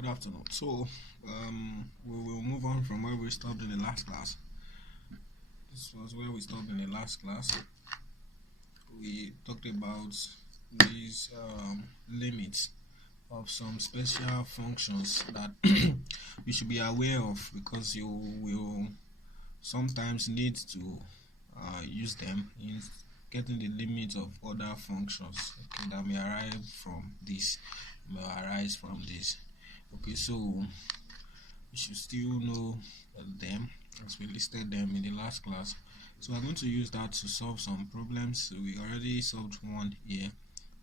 Good afternoon. So, we will move on from where we stopped in the last class. This was where we stopped in the last class. We talked about these limits of some special functions that you should be aware of, because you will sometimes need to use them in getting the limits of other functions, okay, that may arise from this. Okay, so you should still know them as we listed them in the last class. So I'm going to use that to solve some problems. So we already solved one here.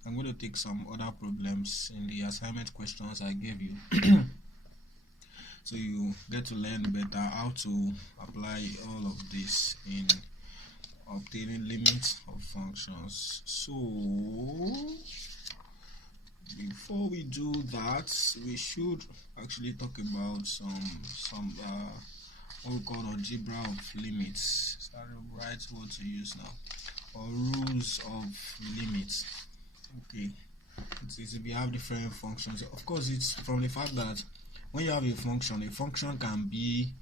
I'm going to take some other problems in the assignment questions I gave you. So you get to learn better how to apply all of this in obtaining limits of functions. So before we do that, we should actually talk about some what we call algebra of limits. Is that the right word to use now? Or rules of limits. Okay, it is if you have different functions. Of course, it's from the fact that when you have a function can be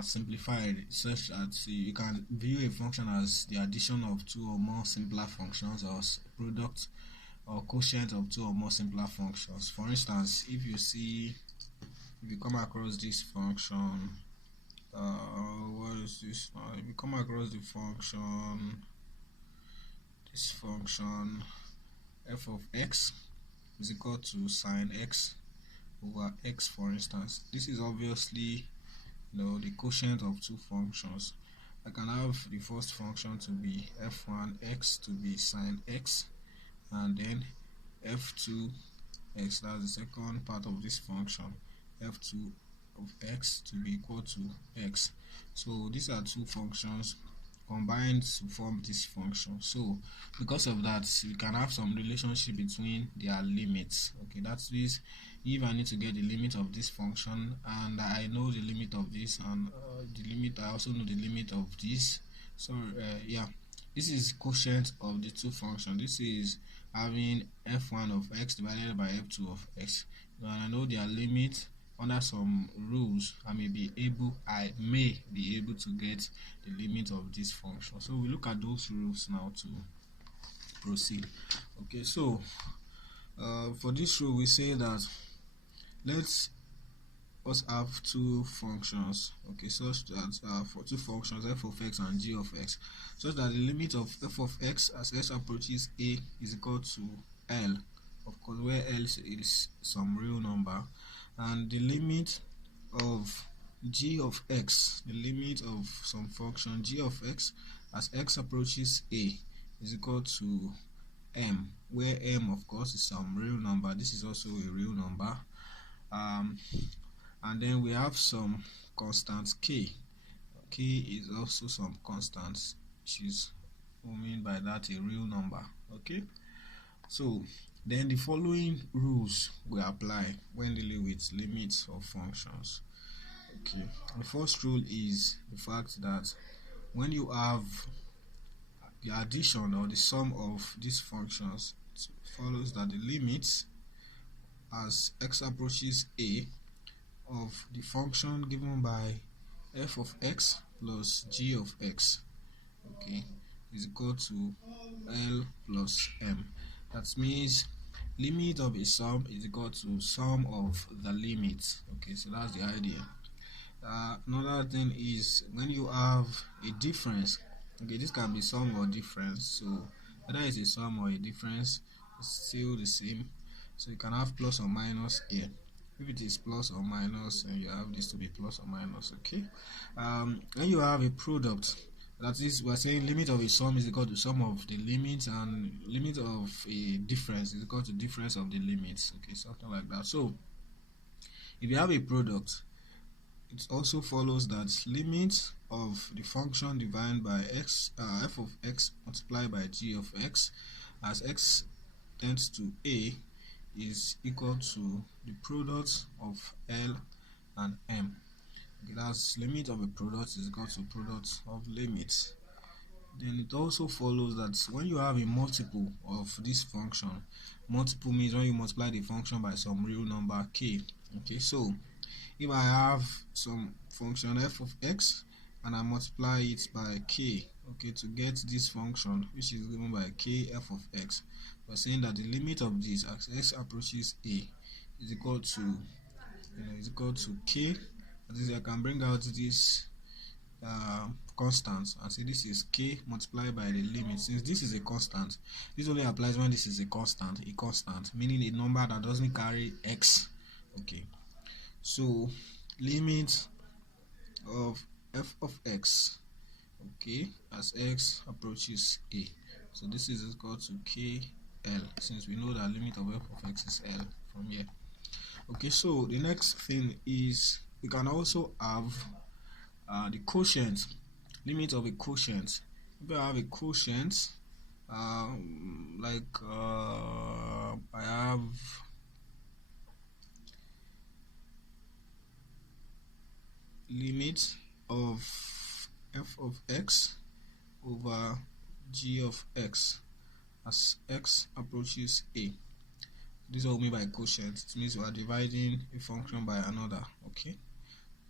simplified such that you can view a function as the addition of two or more simpler functions, or product or quotient of two or more simpler functions. For instance, if you come across this function, what is this? If you come across the this function f of x is equal to sine x over x, for instance, this is obviously the quotient of two functions. I can have the first function to be f1x to be sine x, and then f2x, that's the second part of this function, f2 of x to be equal to x. So these are two functions combined to form this function. So because of that, we can have some relationship between their limits. Okay, that is, if I need to get the limit of this function and I know the limit of this, and I also know the limit of this. So this is quotient of the two functions. This is having f1 of x divided by f2 of x. Now I know their limit. Under some rules, I may be able to get the limit of this function. So we look at those rules now to proceed. Okay, so for this rule, we say that let's have two functions, okay, such that for two functions f of x and g of x, such that the limit of f of x as x approaches a is equal to L, of course, where L is some real number, and the limit of g of x, the limit of some function g of x as x approaches a is equal to m, where m, of course, is some real number. This is also a real number. And then we have some constant k. K is also some constant, which is, we mean by that, a real number. Okay, so then the following rules will apply when dealing with limits of functions. Okay, the first rule is the fact that when you have the addition or the sum of these functions, it follows that the limits as x approaches a of the function given by f of x plus g of x, okay, is equal to L plus m. That means limit of a sum is equal to sum of the limits. Okay, so that's the idea. Another thing is when you have a difference, okay, this can be sum or difference, so whether it's a sum or a difference, it's still the same. So you can have plus or minus here. If it is plus or minus, and you have this to be plus or minus. Okay, when you have a product, that is, we're saying limit of a sum is equal to sum of the limits, and limit of a difference is equal to difference of the limits. Okay, something like that. So if you have a product, it also follows that limit of the function divided by x, f of x multiplied by g of x as x tends to a is equal to the product of L and m. Okay, that's limit of a product is equal to product of limits. Then it also follows that when you have a multiple of this function, multiple means when you multiply the function by some real number k, Okay, so if I have some function f of x and I multiply it by k, okay, to get this function which is given by k f of x, we're saying that the limit of this as x approaches a is equal to k. That is, I can bring out this constant and say this is k multiplied by the limit. Since this is a constant, this only applies when this is a constant, meaning a number that doesn't carry x. Okay, so limit of f of x, okay, as x approaches a, so this is equal to kl, since we know that limit of f of x is l from here. Okay, so the next thing is we can also have the quotient, limit of a quotient. If I have a quotient, I have limit of f of x over g of x as x approaches a. This is what we mean by quotient. It means we are dividing a function by another. Okay,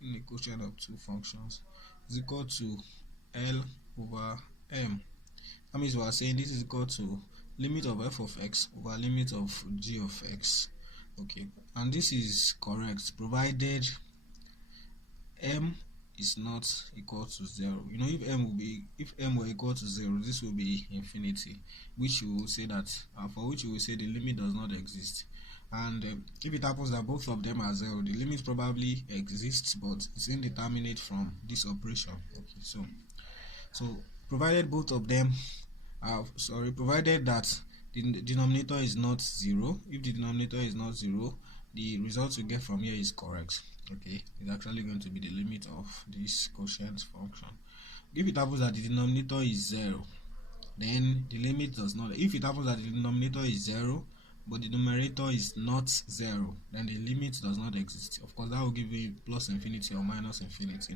in the quotient of two functions is equal to L over M. That means we are saying this is equal to limit of f of x over limit of g of x. Okay, and this is correct provided m is not equal to 0. You know, if m were equal to 0, this will be infinity, which you will say that for which you will say the limit does not exist. And if it happens that both of them are 0, the limit probably exists, but it's indeterminate from this operation. Okay, so provided both of them are provided that the denominator is not 0. If the denominator is not 0, the result we get from here is correct. Okay, it's actually going to be the limit of this quotient function. If it happens that the denominator is 0, then the limit does not. If it happens that the denominator is 0 but the numerator is not 0, then the limit does not exist. Of course, that will give you plus infinity or minus infinity.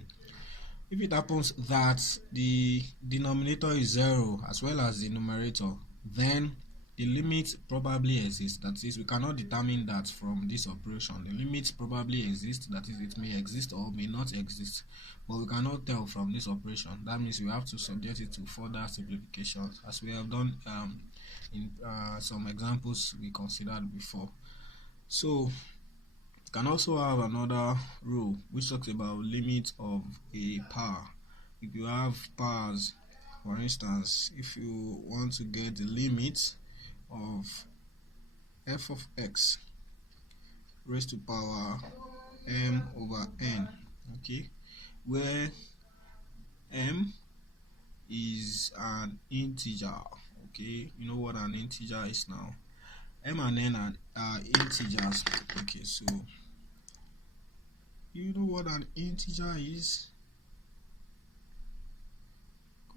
If it happens that the denominator is 0 as well as the numerator, then the limit probably exists. That is, we cannot determine that from this operation. The limit probably exists, that is, it may exist or may not exist, but we cannot tell from this operation. That means we have to subject it to further simplifications, as we have done in some examples we considered before. So can also have another rule which talks about limit of a power. If you have powers, for instance, if you want to get the limit of f of x raised to power m over n, okay, where m is an integer. Okay, you know what an integer is now. M and n are integers. Okay, so you know what an integer is?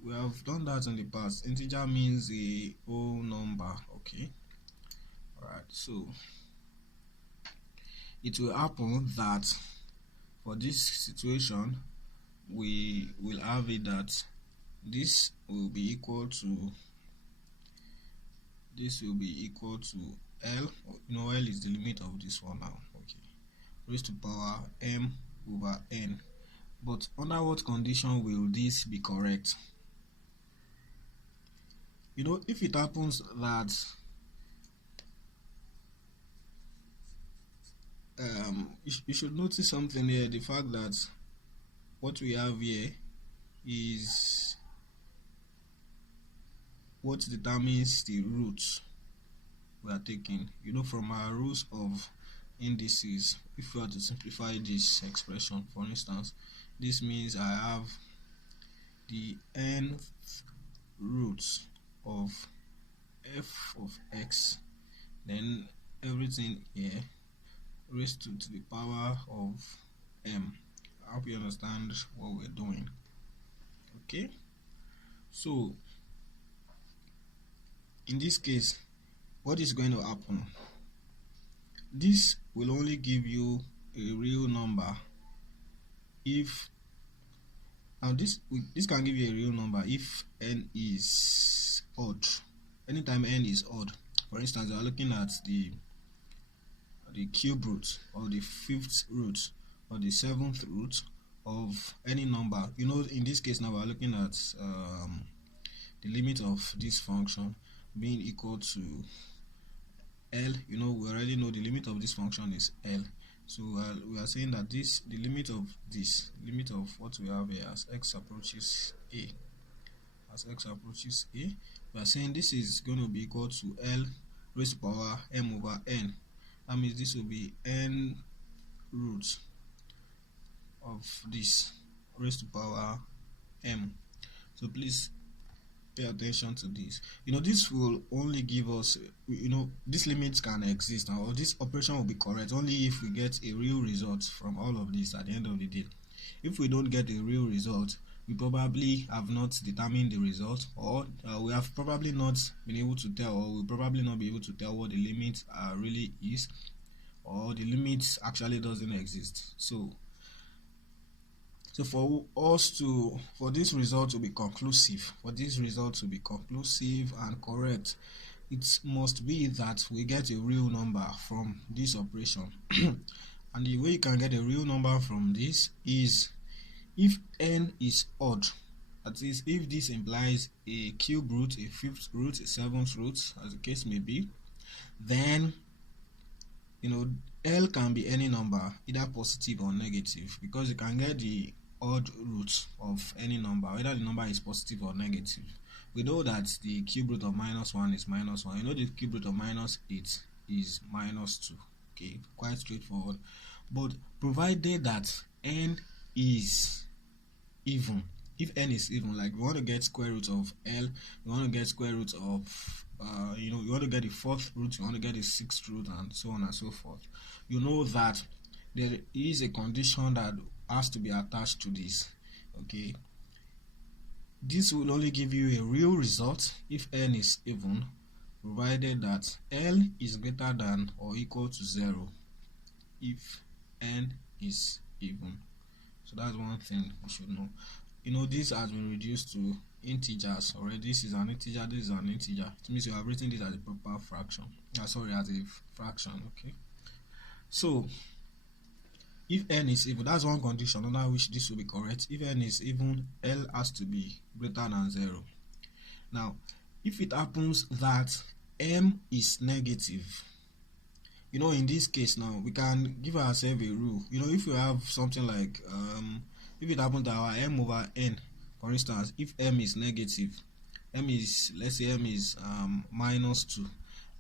We have done that in the past. Integer means a whole number. Okay, alright, so it will happen that for this situation we will have it that this will be equal to L. You know, L is the limit of this one now. Okay, raised to power m over n. But under what condition will this be correct? You know, if it happens that you should notice something here, the fact that what we have here is what determines the roots we are taking. You know, from our rules of indices, if we are to simplify this expression, for instance, this means I have the nth roots of f of x, then everything here raised to the power of m. I hope you understand what we're doing. Okay, so in this case, what is going to happen? This will only give you a real number if this can give you a real number if n is odd. Anytime n is odd, for instance, you are looking at the the cube root or the fifth root or the seventh root of any number. In this case now we're looking at the limit of this function being equal to L. We already know the limit of this function is L. So we are saying that the limit of what we have here as x approaches a, we are saying this is going to be equal to L raised to power m over n. That means this will be n root of this raised to power m. So please pay attention to this. This will only give us, this limit can exist, or this operation will be correct only if we get a real result from all of this at the end of the day. If we don't get a real result, we probably have not determined the result, or we have probably not been able to tell, or we'll probably not be able to tell what the limit really is, or the limit actually doesn't exist. So for this result to be conclusive, and correct, it must be that we get a real number from this operation. And the way you can get a real number from this is if n is odd. That is, if this implies a cube root, a fifth root, a seventh root, as the case may be, then L can be any number, either positive or negative, because you can get the odd root of any number, whether the number is positive or negative. We know that the cube root of -1 is -1. The cube root of -8 is -2. Okay, quite straightforward. But provided that n is even, if n is even, like we want to get square root of L, we want to get square root of you want to get the fourth root, you want to get the sixth root, and so on and so forth. That there is a condition that has to be attached to this. Okay, this will only give you a real result if n is even, provided that L is greater than or equal to 0 if n is even. So that's one thing you should know. This has been reduced to integers already. This is an integer, this is an integer. It means you have written this as a proper fraction. As a fraction. Okay, so if n is even, that's one condition under which this will be correct. If n is even, L has to be greater than 0. Now, if it happens that m is negative, in this case now, we can give ourselves a rule. If we have something like, if it happens that our m over n, for instance, if m is negative, let's say m is -2,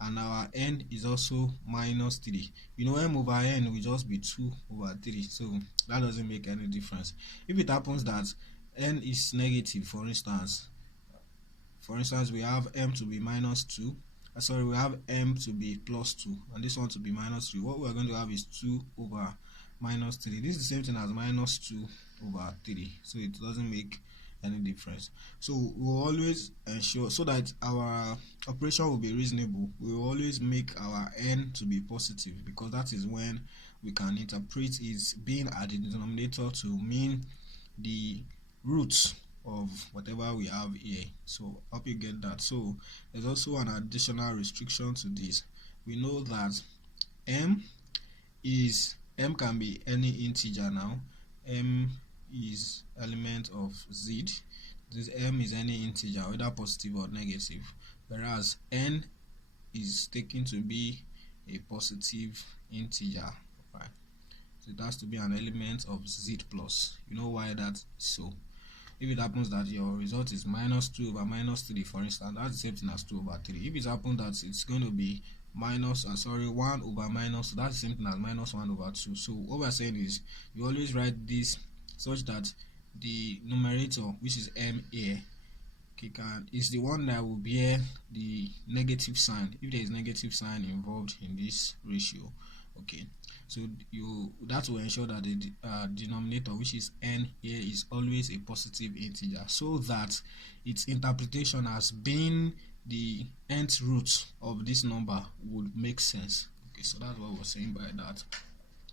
and our n is also -3, m over n will just be 2 over 3, so that doesn't make any difference. If it happens that n is negative, for instance we have m to be -2, we have m to be +2, and this one to be -3. What we're going to have is 2 over -3. This is the same thing as -2 over 3, so it doesn't make any difference. So we'll always ensure, so that our operation will be reasonable, we will always make our n to be positive, because that is when we can interpret it being at the denominator to mean the root of whatever we have here. So hope you get that. So there's also an additional restriction to this. We know that m can be any integer. Now m is element of z. This m is any integer, whether positive or negative, whereas n is taken to be a positive integer, right? So it has to be an element of z plus. You know why that is so? If it happens that your result is -2 over -3, for instance, that's the same thing as 2 over 3. If it happens that it's going to be 1 over minus, that's the same thing as -1 over 2. So what we're saying is, you always write this such that the numerator, which is m here, is the one that will bear the negative sign if there is negative sign involved in this ratio. Okay, so that will ensure that the denominator, which is n here, is always a positive integer, so that its interpretation as being the nth root of this number would make sense. Okay, so that's what we're saying by that.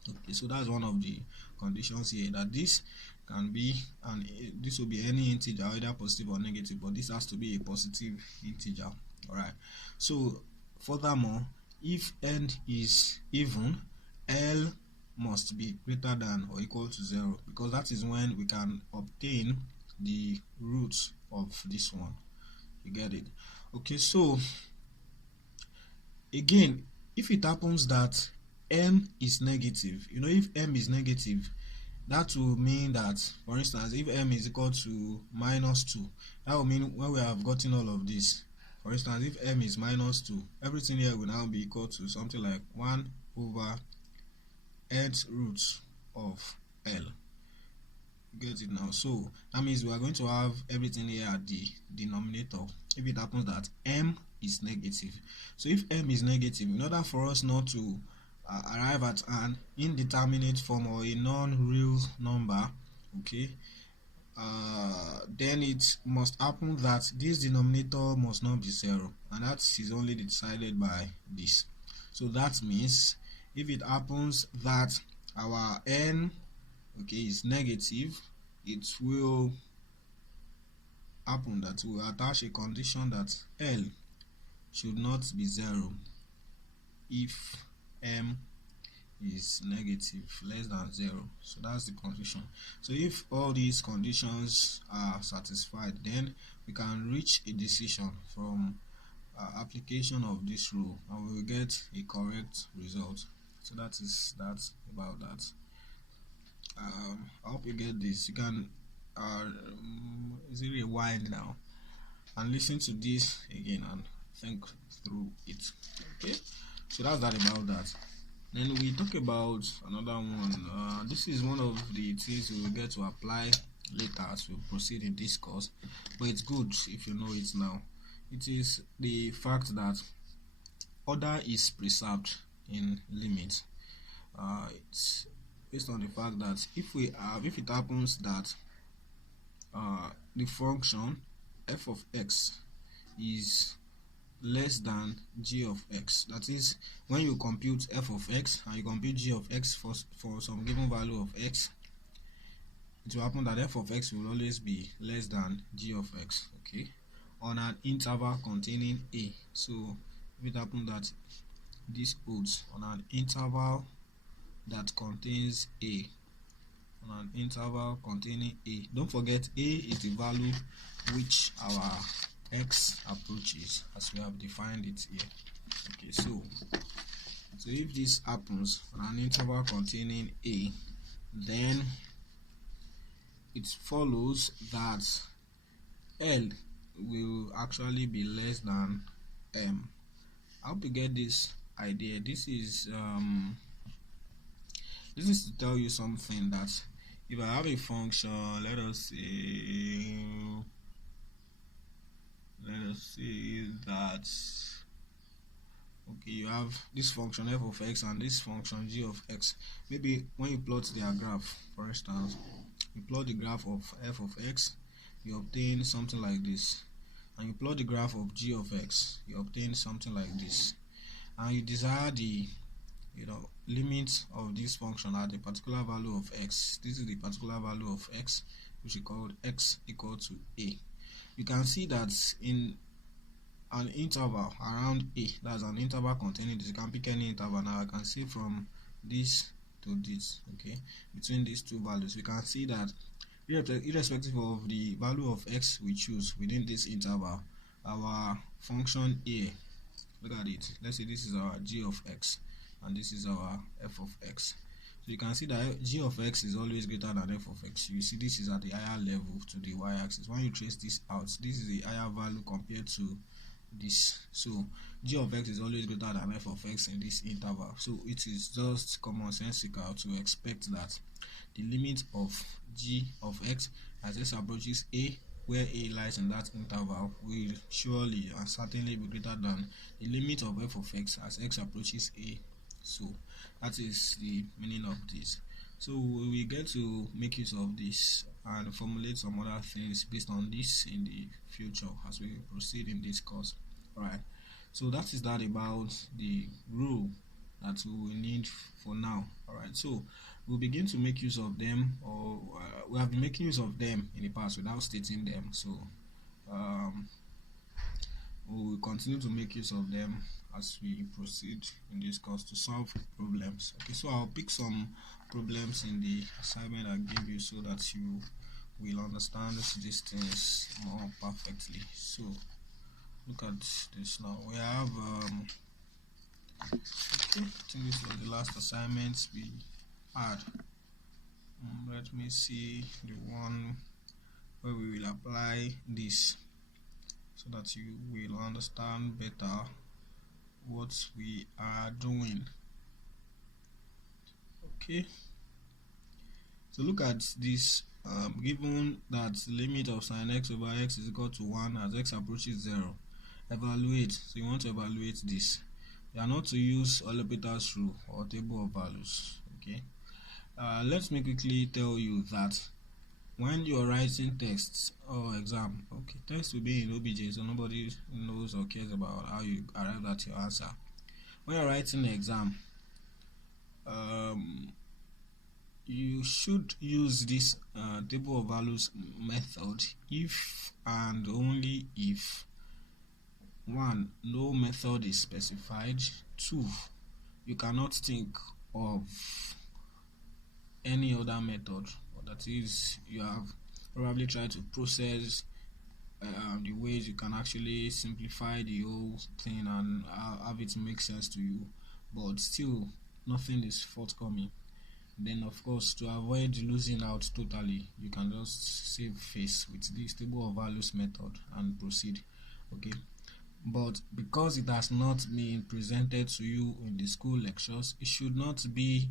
Okay, so that's one of the conditions here, that this can be, and this will be any integer, either positive or negative, but this has to be a positive integer. All right, so furthermore, if n is even, L must be greater than or equal to 0, because that is when we can obtain the root of this one. You get it? Okay, so again, if it happens that m is negative, if m is negative, that will mean that, for instance, if m is equal to -2, that will mean when we have gotten all of this, for instance, if m is -2, everything here will now be equal to something like 1 over nth root of L. Get it now? So that means we are going to have everything here at the denominator if it happens that m is negative. So if m is negative, in order for us not to arrive at an indeterminate form or a non-real number, okay, then it must happen that this denominator must not be 0, and that is only decided by this. So that means if it happens that our n, okay, is negative, it will happen that we will attach a condition that L should not be 0 if m is negative, less than 0. So that's the condition. So if all these conditions are satisfied, then we can reach a decision from application of this rule, and we will get a correct result. So that is that about that. I hope you get this. You can easily rewind now and listen to this again and think through it. Okay, so that's that about that. Then we talk about another one. This is one of the things we will get to apply later as we proceed in this course, but it's good if you know it now. It is the fact that order is preserved in limits. It's based on the fact that if it happens that the function f of x is less than g of x, that is, when you compute f of x and you compute g of x for some given value of x, it will happen that f of x will always be less than g of x, okay, on an interval containing a. So if it happens that this holds on an interval that contains a, on an interval containing a, don't forget a is the value which our x approaches as we have defined it here. Okay, so if this happens on an interval containing a, then it follows that L will actually be less than m. I hope you get this idea. This is to tell you something, that if I have a function, let us say that, okay, you have this function f of x and this function g of x. Maybe when you plot their graph, for instance, you plot the graph of f of x, you obtain something like this, and you plot the graph of g of x, you obtain something like this, and you desire the limit of this function at a particular value of x. This is the particular value of x, which is called x equal to a. You can see that in an interval around a, that's an interval containing this, you can pick any interval. Now I can see from this to this, okay, between these two values, we can see that irrespective of the value of x we choose within this interval, our function a, look at it, let's say this is our g of x and this is our f of x. So you can see that g of x is always greater than f of x. You see this is at the higher level to the y-axis. When you trace this out, this is the higher value compared to this. So g of x is always greater than f of x in this interval. So it is just commonsensical to expect that the limit of g of x as x approaches a, where a lies in that interval, will surely and certainly be greater than the limit of f of x as x approaches a. So that is the meaning of this. So we will get to make use of this and formulate some other things based on this in the future as we proceed in this course. Alright, so that is that about the rule that we will need for now. Alright, so we'll begin to make use of them, or we have been making use of them in the past without stating them. So we will continue to make use of them as we proceed in this course to solve problems. Okay, so I'll pick some problems in the assignment I gave you so that you will understand these things more perfectly. So look at this now. We have okay, I think this was the last assignment we had. Let me see the one where we will apply this so that you will understand better what we are doing. Okay, so look at this. Given that the limit of sin x over x is equal to 1 as x approaches 0, evaluate. So you want to evaluate this. You are not to use L'Hopital's rule or table of values. Okay, let me quickly tell you that when you're writing tests or exam, okay, text will be in OBJ, so nobody knows or cares about how you arrive at your answer. When you're writing an exam, you should use this table of values method if and only if 1. No method is specified. 2. You cannot think of any other method, or that is, you have probably tried to process the ways you can actually simplify the whole thing and have it make sense to you, but still nothing is forthcoming. Then of course, to avoid losing out totally, you can just save face with this table of values method and proceed. Okay, but because it has not been presented to you in the school lectures, it should not be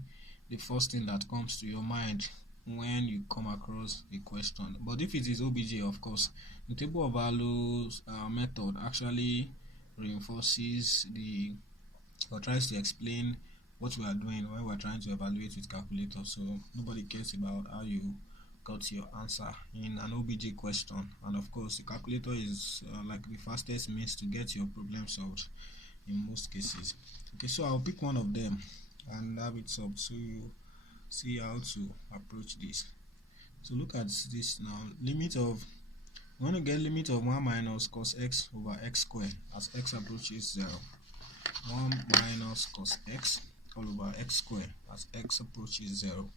the first thing that comes to your mind when you come across a question. But if it is OBJ, of course, the table of values method actually reinforces the or tries to explain what we are doing when we're trying to evaluate with calculator, so nobody cares about how you got your answer in an OBJ question. And of course, the calculator is like the fastest means to get your problem solved in most cases. Okay, so I'll pick one of them and have it solved so you see how to approach this. So look at this now. Limit of, we want to get limit of 1 minus cos x over x squared as x approaches 0. 1 minus cos x all over x squared as x approaches 0.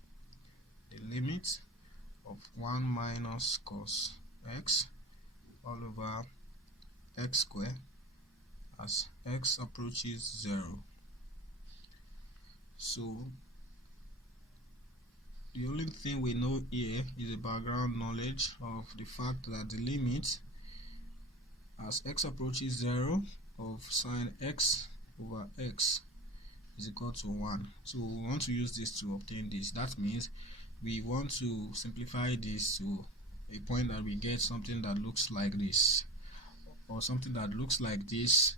The limit of 1 minus cos x all over x squared as x approaches 0. So the only thing we know here is the background knowledge of the fact that the limit as x approaches 0 of sine x over x is equal to 1. So we want to use this to obtain this. That means we want to simplify this to a point that we get something that looks like this, or something that looks like this,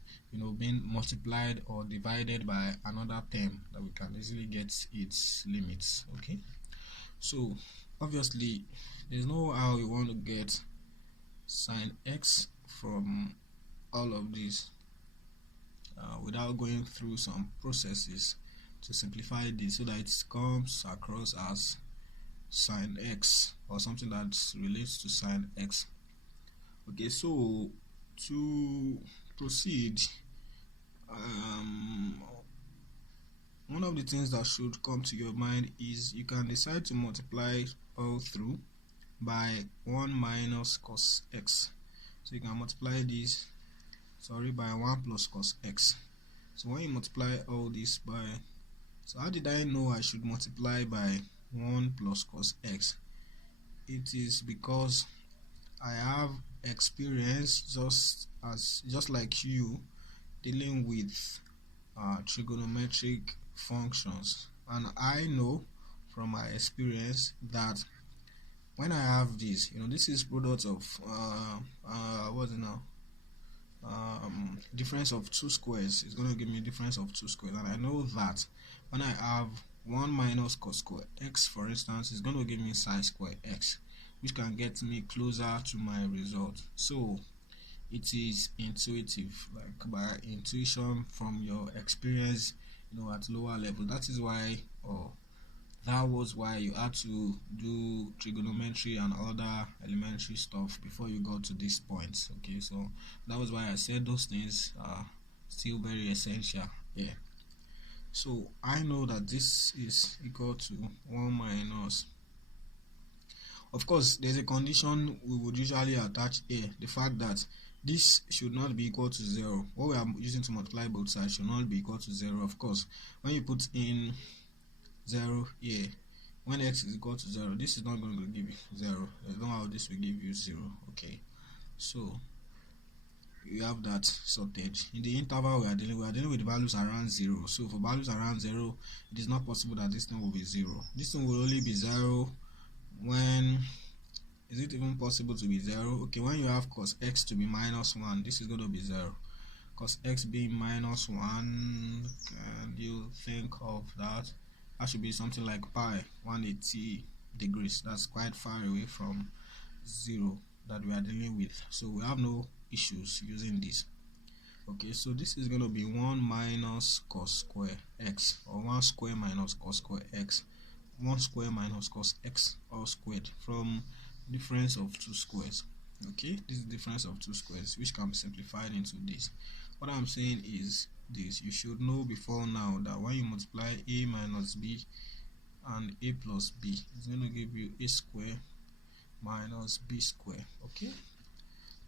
being multiplied or divided by another term that we can easily get its limits. Okay, so obviously there's no how we want to get sine x from all of these without going through some processes to simplify this so that it comes across as sine x or something that relates to sine x. Okay, so to proceed, one of the things that should come to your mind is you can decide to multiply all through by 1 minus cos x. So you can multiply this by 1 plus cos x. So when you multiply all this by, so how did I know I should multiply by 1 plus cos x? It is because I have experience just like you dealing with trigonometric functions, and I know from my experience that when I have this, this is product of what's it now? Difference of two squares is going to give me difference of two squares, and I know that when I have 1 minus cos square x, for instance, is going to give me sine square x, which can get me closer to my result. So it is intuitive, like by intuition from your experience, at lower level. That is why, that was why you had to do trigonometry and other elementary stuff before you got to this point. Okay, so that was why I said those things still very essential here. So I know that this is equal to 1 minus. Of course, there's a condition we would usually attach here, the fact that this should not be equal to 0. What we are using to multiply both sides should not be equal to 0. Of course, when you put in 0 here, when x is equal to 0, this is not going to give you 0. There's no how this will give you 0. Okay, so you have that sorted. In the interval we are dealing with values around 0. So for values around 0, it is not possible that this thing will be 0. This thing will only be 0 when, is it even possible to be 0? Okay, when you have cos x to be minus 1, this is going to be 0. Cos x being minus 1, can you think of that? That should be something like pi 180 degrees. That's quite far away from 0 that we are dealing with. So we have no issues using this. Okay, so this is going to be 1 minus cos square x, or 1 square minus cos square x. 1 square minus cos x all squared from difference of two squares. Okay, this is difference of two squares, which can be simplified into this. What I'm saying is this: you should know before now that when you multiply a minus b and a plus b, it's going to give you a square minus b square. Okay,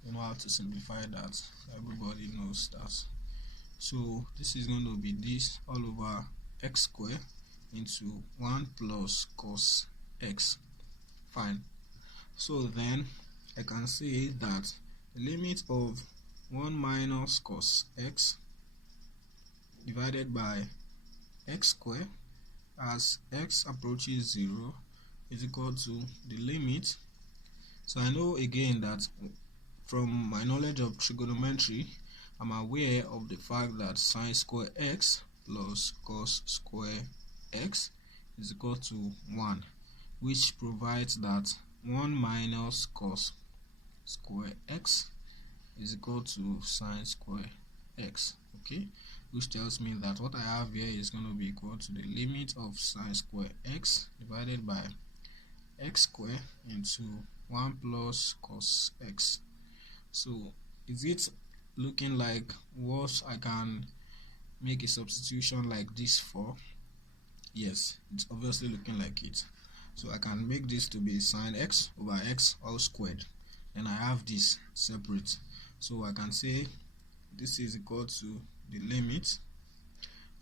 you know how to simplify that. Everybody knows that. So this is going to be this all over x square into 1 plus cos x. Fine. So then I can say that the limit of 1 minus cos x divided by x square as x approaches 0 is equal to the limit. So I know again that from my knowledge of trigonometry, I'm aware of the fact that sine square x plus cos square x is equal to 1, which provides that 1 minus cos square x is equal to sine square x. Okay, which tells me that what I have here is going to be equal to the limit of sine square x divided by x square into 1 plus cos x. So is it looking like what I can make a substitution like this for? Yes, it's obviously looking like it. So I can make this to be sine x over x all squared. Then I have this separate. So I can say this is equal to the limit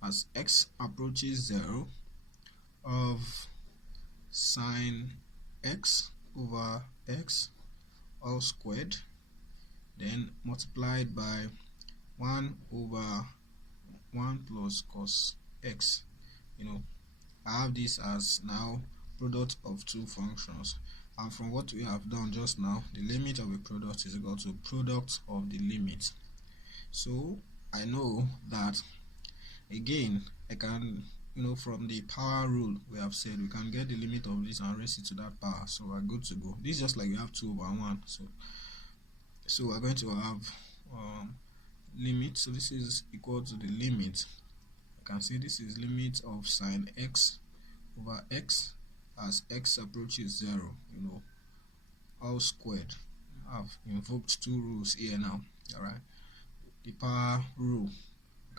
as x approaches 0 of sine x over x all squared, then multiplied by 1 over 1 plus cos x. You know, I have this as now product of two functions, and from what we have done just now, the limit of a product is equal to product of the limit. So I know that again I can, from the power rule we have said, we can get the limit of this and raise it to that power, so we're good to go. This is just like we have 2 over 1, so we're going to have limit. So this is equal to the limit. I can say this is limit of sine x over x as x approaches 0, all squared. I've invoked 2 rules here now. Alright, the power rule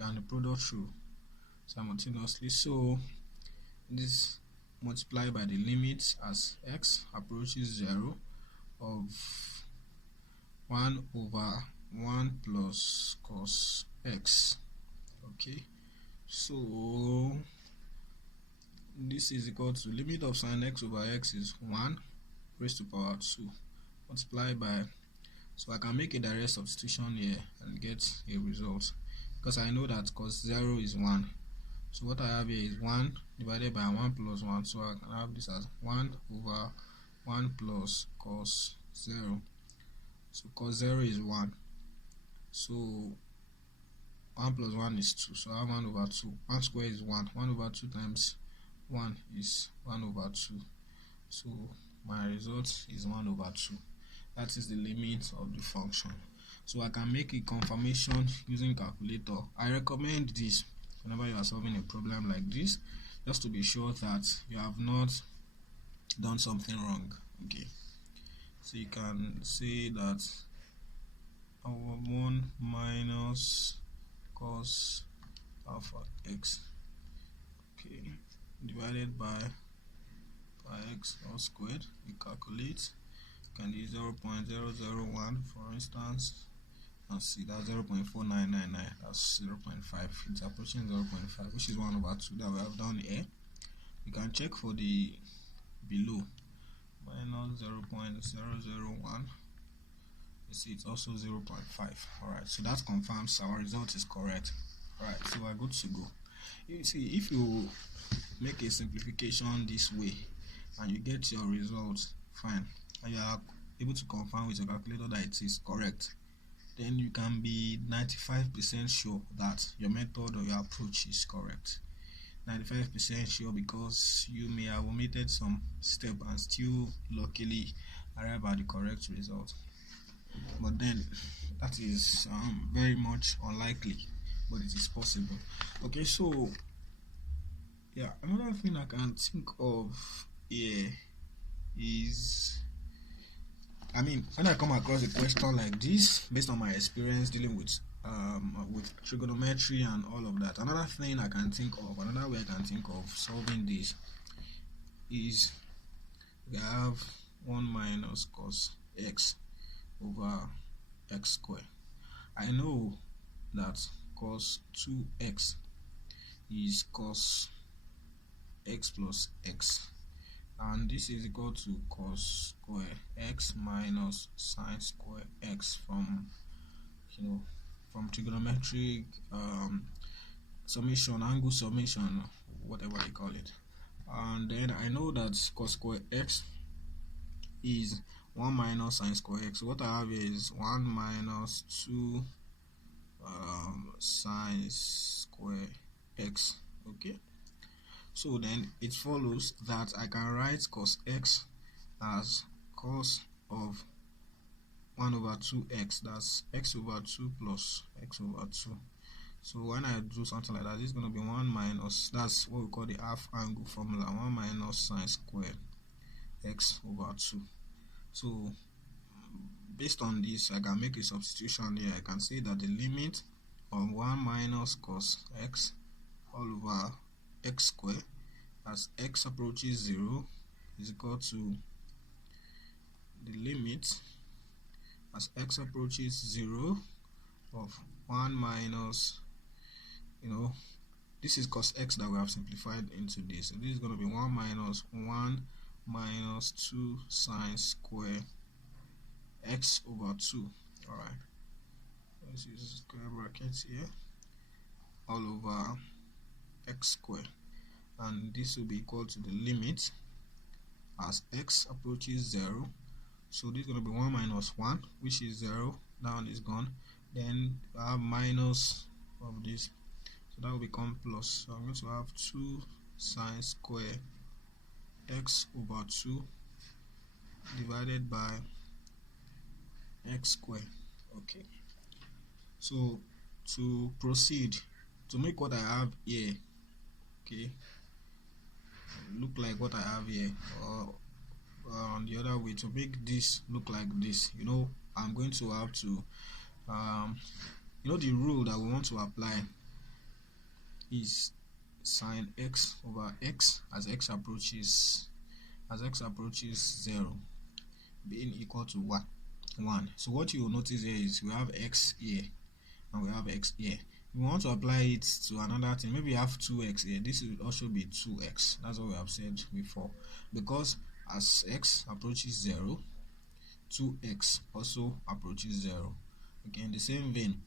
and the product rule simultaneously. So this multiplied by the limit as x approaches 0 of 1 over 1 plus cos x. Okay, so this is equal to limit of sine x over x is 1 raised to power 2 multiplied by, so I can make a direct substitution here and get a result, because I know that cos 0 is 1. So what I have here is 1 divided by 1 plus 1, so I can have this as 1 over 1 plus cos 0. So cos 0 is 1, so 1 plus 1 is 2, so I have 1 over 2. 1 square is 1. 1 over 2 times 1 is 1 over 2. So my result is 1 over 2. That is the limit of the function. So I can make a confirmation using calculator. I recommend this whenever you are solving a problem like this, just to be sure that you have not done something wrong. Okay, so you can say that our 1 minus cos alpha x, okay, divided by x all squared. We calculate, can do 0.001 for instance, and see that's 0.4999, that's 0.5, it's approaching 0.5, which is 1/2 that we have down here. You can check for the below, minus 0.001, you see it's also 0.5. Alright, so that confirms our result is correct. Alright, so we're good to go. You see, if you make a simplification this way and you get your results fine, and you are able to confirm with your calculator that it is correct, then you can be 95% sure that your method or your approach is correct. 95% sure because you may have omitted some step and still luckily arrive at the correct result. But then that is very much unlikely, but it is possible. Okay, so yeah, another thing I can think of here is, I mean, when I come across a question like this, based on my experience dealing with trigonometry and all of that, another thing I can think of, another way I can think of solving this is we have 1 minus cos x over x squared. I know that cos 2x is cos x plus x, and this is equal to cos square x minus sine square x from trigonometric summation, angle summation, whatever you call it. And then I know that cos square x is 1 minus sine square x. So what I have here is 1 minus 2 sine square x. Okay, so then it follows that I can write cos x as cos of 1 over 2x, that's x over 2 plus x over 2. So when I do something like that, it's going to be 1 minus, that's what we call the half angle formula, 1 minus sine squared x over 2. So based on this, I can make a substitution here. I can say that the limit of 1 minus cos x all over x squared as x approaches 0 is equal to the limit as x approaches 0 of 1 minus, this is cos x that we have simplified into this. So this is going to be 1 minus 1 minus 2 sine square x over 2. Alright, let's use square brackets here, all over x squared, and this will be equal to the limit as x approaches 0. So this is going to be 1 minus 1, which is 0, down is gone, then I have minus of this, so that will become plus. So I'm going to have 2 sine square x over 2 divided by x squared. Okay, so to proceed to make what I have here, okay, look like what I have here, or on the other way, to make this look like this, I'm going to have to the rule that we want to apply is sine x over x as x approaches 0 being equal to 1. So what you will notice here is we have x here and we have x here. We want to apply it to another thing. Maybe you have 2x here, this will also be 2x. That's what we have said before, because as x approaches 0, 2x also approaches 0. Okay, in the same vein,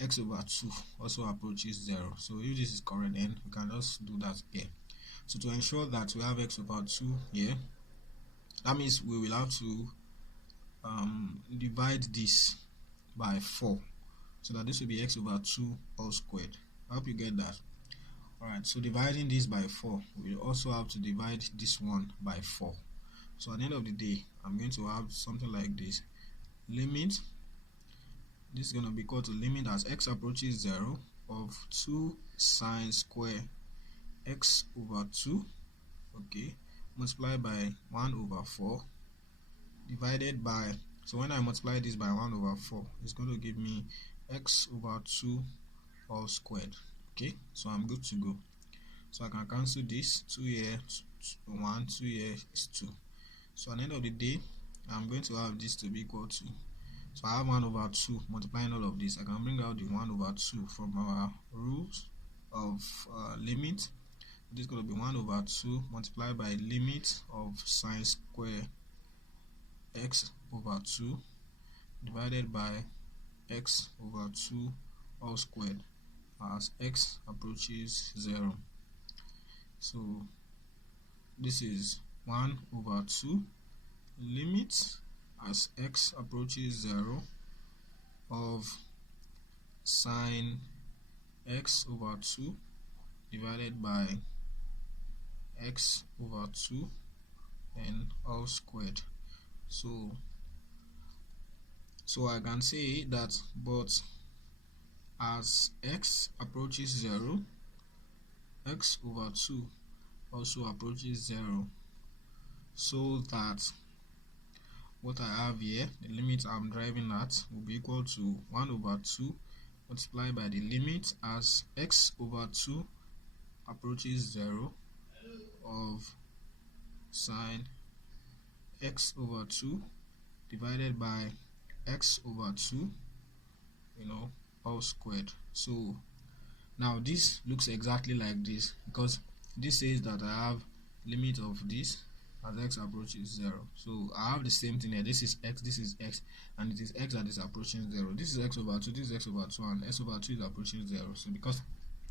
x over 2 also approaches 0. So if this is correct, then we can just do that here. So to ensure that we have x over 2 here, that means we will have to divide this by 4, so that this will be x over 2 all squared. I hope you get that. Alright, so dividing this by 4, we also have to divide this one by 4. So at the end of the day, I'm going to have something like this. Limit, this is going to be equal to limit as x approaches 0 of 2 sine square x over 2, okay, multiplied by 1 over 4 divided by, so when I multiply this by 1 over 4, it's going to give me x over 2 all squared. Okay, so I'm good to go. So I can cancel this. 2 here, 1, 2 here is 2. So at the end of the day, I'm going to have this to be equal to, so I have 1 over 2 multiplying all of this. I can bring out the 1 over 2 from our rules of limit. This is going to be 1 over 2 multiplied by limit of sine square x over 2 divided by x over 2 all squared as x approaches 0. So this is 1 over 2 limit as x approaches 0 of sine x over 2 divided by x over 2 and all squared. So I can say that, but as x approaches 0, x over 2 also approaches 0, so that what I have here, the limit I'm driving at, will be equal to 1 over 2 multiplied by the limit as x over 2 approaches 0 of sine x over 2 divided by x over 2, all squared. So now this looks exactly like this, because this says that I have limit of this as x approaches 0. So I have the same thing here. This is x, and it is x that is approaching 0. This is x over 2, this is x over 2, and x over 2 is approaching 0. So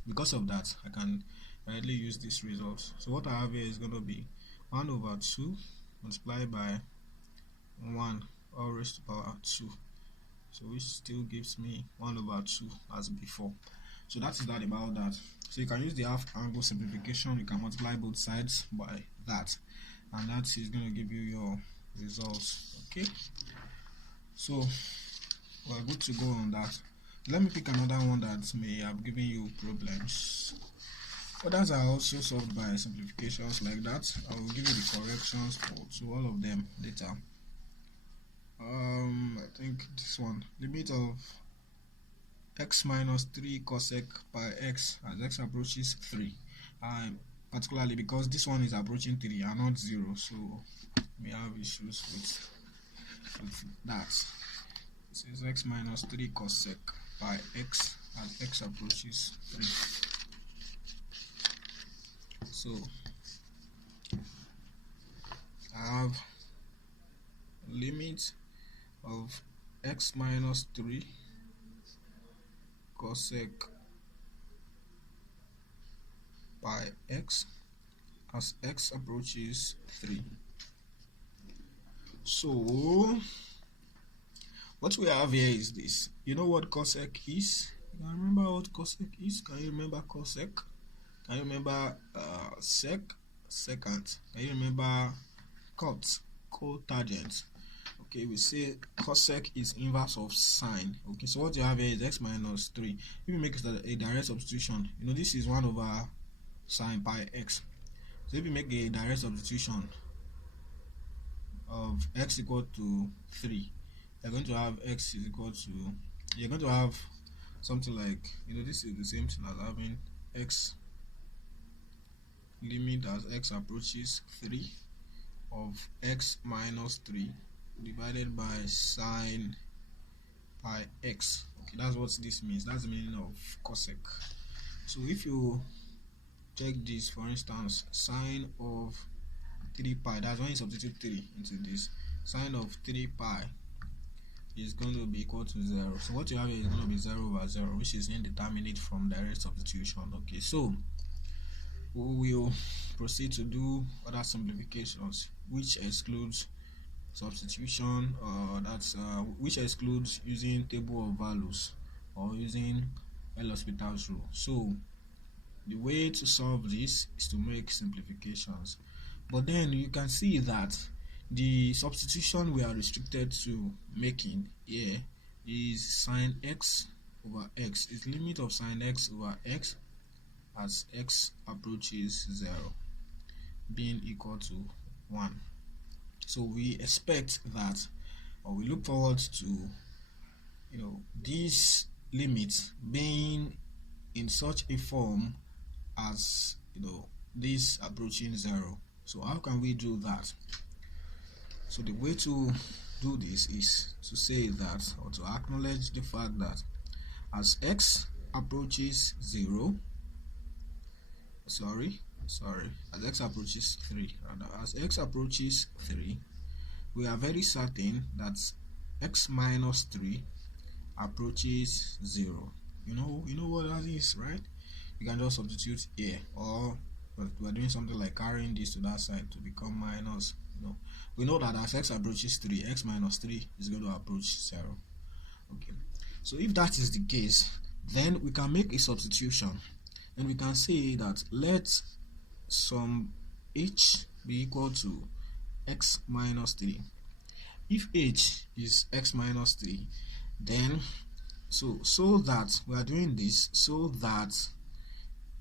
because of that, I can directly use this result. So what I have here is going to be 1 over 2 multiplied by 1 all raised to power 2. So which still gives me 1 over 2 as before. So that is that about that. So you can use the half angle simplification. You can multiply both sides by that, and that is going to give you your results. Okay, so we're good to go on that. Let me pick another one that may have given you problems. Others are also solved by simplifications like that. I will give you the corrections to all of them later. I think this one, limit of x minus 3 cosec by x as x approaches 3, particularly because this one is approaching 3 and not 0, so we have issues with that. This is x minus 3 cosec by x as x approaches 3. So I have limit of x minus 3 cosec by x as x approaches 3. So what we have here is this. You know what cosec is? You can remember what cosec is? Can you remember cosec? Can you remember sec, secant? Can you remember cot, cotangent? Okay, we say cosec is inverse of sine. Okay, so what you have here is x minus 3. If you make a direct substitution, this is 1 over sine pi x. So if you make a direct substitution of x equal to 3, you're going to have x is equal to, you're going to have something like, this is the same thing as having x limit as x approaches 3 of x minus 3 divided by sine pi x. Okay, that's what this means. That's the meaning of cosec. So if you check this, for instance, sine of 3 pi, that's when you substitute 3 into this, sine of 3 pi is going to be equal to 0. So what you have here is going to be 0 over 0, which is indeterminate from direct substitution. Okay, so we will proceed to do other simplifications, which excludes substitution, which excludes using table of values or using L'Hopital's rule. So the way to solve this is to make simplifications, but then you can see that the substitution we are restricted to making here is sine x over x. It's limit of sine x over x as x approaches 0 being equal to 1. So we expect that, or we look forward to, this limit being in such a form as this approaching 0. So how can we do that? So the way to do this is to say that, or to acknowledge the fact that as x approaches 0, as x approaches 3, as x approaches 3, we are very certain that x minus 3 approaches 0. You know what that is, right? You can just substitute here, or we're doing something like carrying this to that side to become minus. We know that as x approaches 3, x minus 3 is going to approach 0. Okay, so if that is the case, then we can make a substitution, and we can say that let some h be equal to x minus 3. If h is x minus 3, then so that we are doing this so that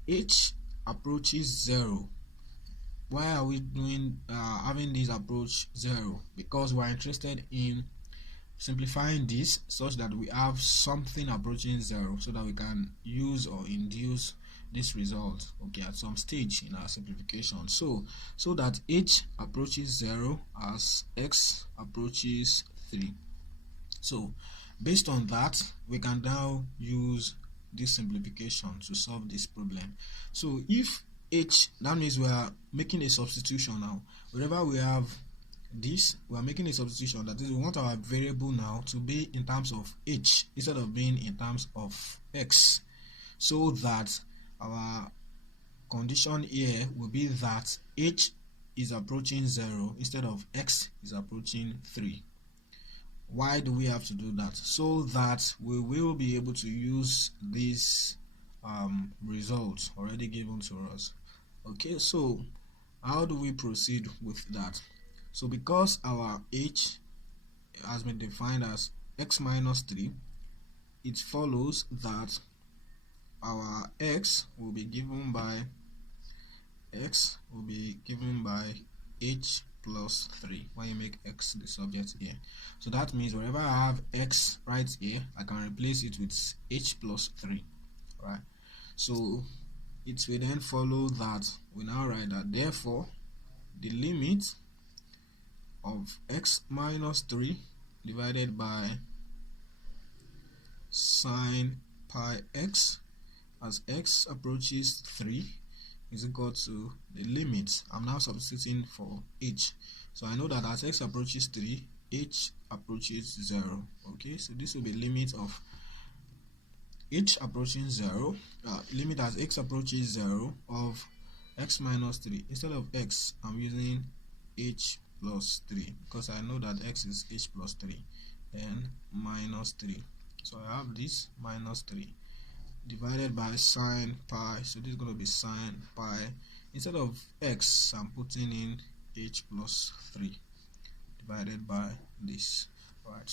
h approaches 0. Why are we doing having this approach 0? Because we are interested in simplifying this such that we have something approaching 0, so that we can use or induce this result, okay, at some stage in our simplification. So that h approaches 0 as x approaches 3. So based on that, we can now use this simplification to solve this problem. So if h, that means we are making a substitution now. Wherever we have this, we are making a substitution. That is, we want our variable now to be in terms of h instead of being in terms of x, so that our condition here will be that h is approaching 0 instead of x is approaching 3. Why do we have to do that? So that we will be able to use these results already given to us. Okay, so how do we proceed with that? So because our h has been defined as x minus 3, it follows that our x will be given by h plus 3 when you make x the subject here. So that means wherever I have x right here, I can replace it with h plus 3, right? So it will then follow that we now write that therefore the limit of x minus 3 divided by sine pi x as x approaches 3 is equal to the limit. I'm now substituting for h. So I know that as x approaches 3, h approaches 0. Okay, so this will be limit of h approaching 0, limit as x approaches 0 of x minus 3. Instead of x, I'm using h plus 3 because I know that x is h plus 3, then minus 3. So I have this minus 3 divided by sine pi. So this is going to be sine pi. Instead of x, I'm putting in h plus 3 divided by this. Alright,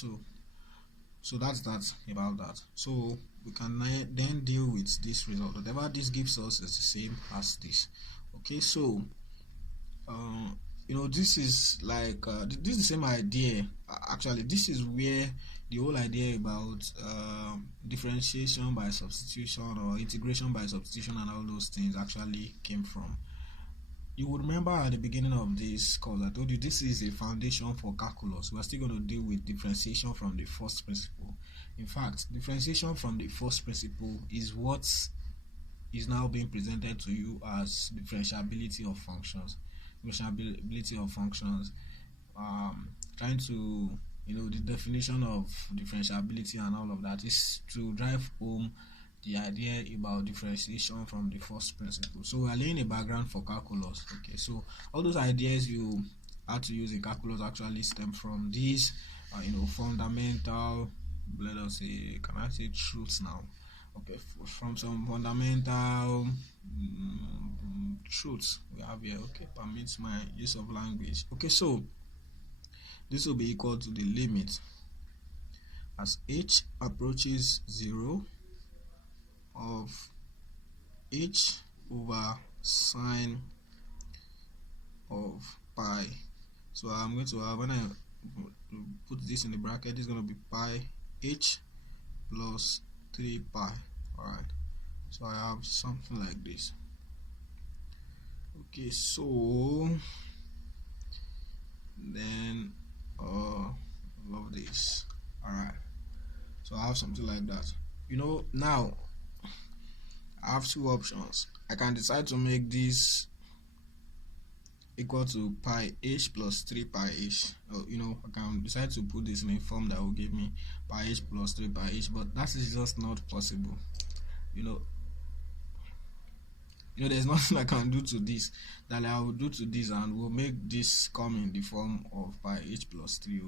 so that's that about that. So we can then deal with this result. Whatever this gives us is the same as this. Okay, so this is like this is the same idea. Actually, this is where the whole idea about differentiation by substitution or integration by substitution and all those things actually came from. You would remember at the beginning of this course, I told you this is a foundation for calculus. We are still going to deal with differentiation from the first principle. In fact, differentiation from the first principle is what is now being presented to you as differentiability of functions. Differentiability of functions, trying to, the definition of differentiability and all of that is to drive home the idea about differentiation from the first principle. So we are laying a background for calculus. Okay, so all those ideas you had to use in calculus actually stem from these, fundamental, let us say, can I say truths now? Okay, from some fundamental truths we have here. Okay, permits my use of language. Okay, so this will be equal to the limit as h approaches 0 of h over sine of pi. So I'm going to have, when I put this in the bracket, it's going to be pi h plus 3 pi. Alright, So I have something like this. Okay, so then love this. Alright, so I have something like that. Now I have two options. I can decide to make this equal to pi h plus 3 pi h. I can decide to put this in a form that will give me pi h plus 3 pi h, but that is just not possible. There's nothing I can do to this that I will do to this and will make this come in the form of pi h plus 3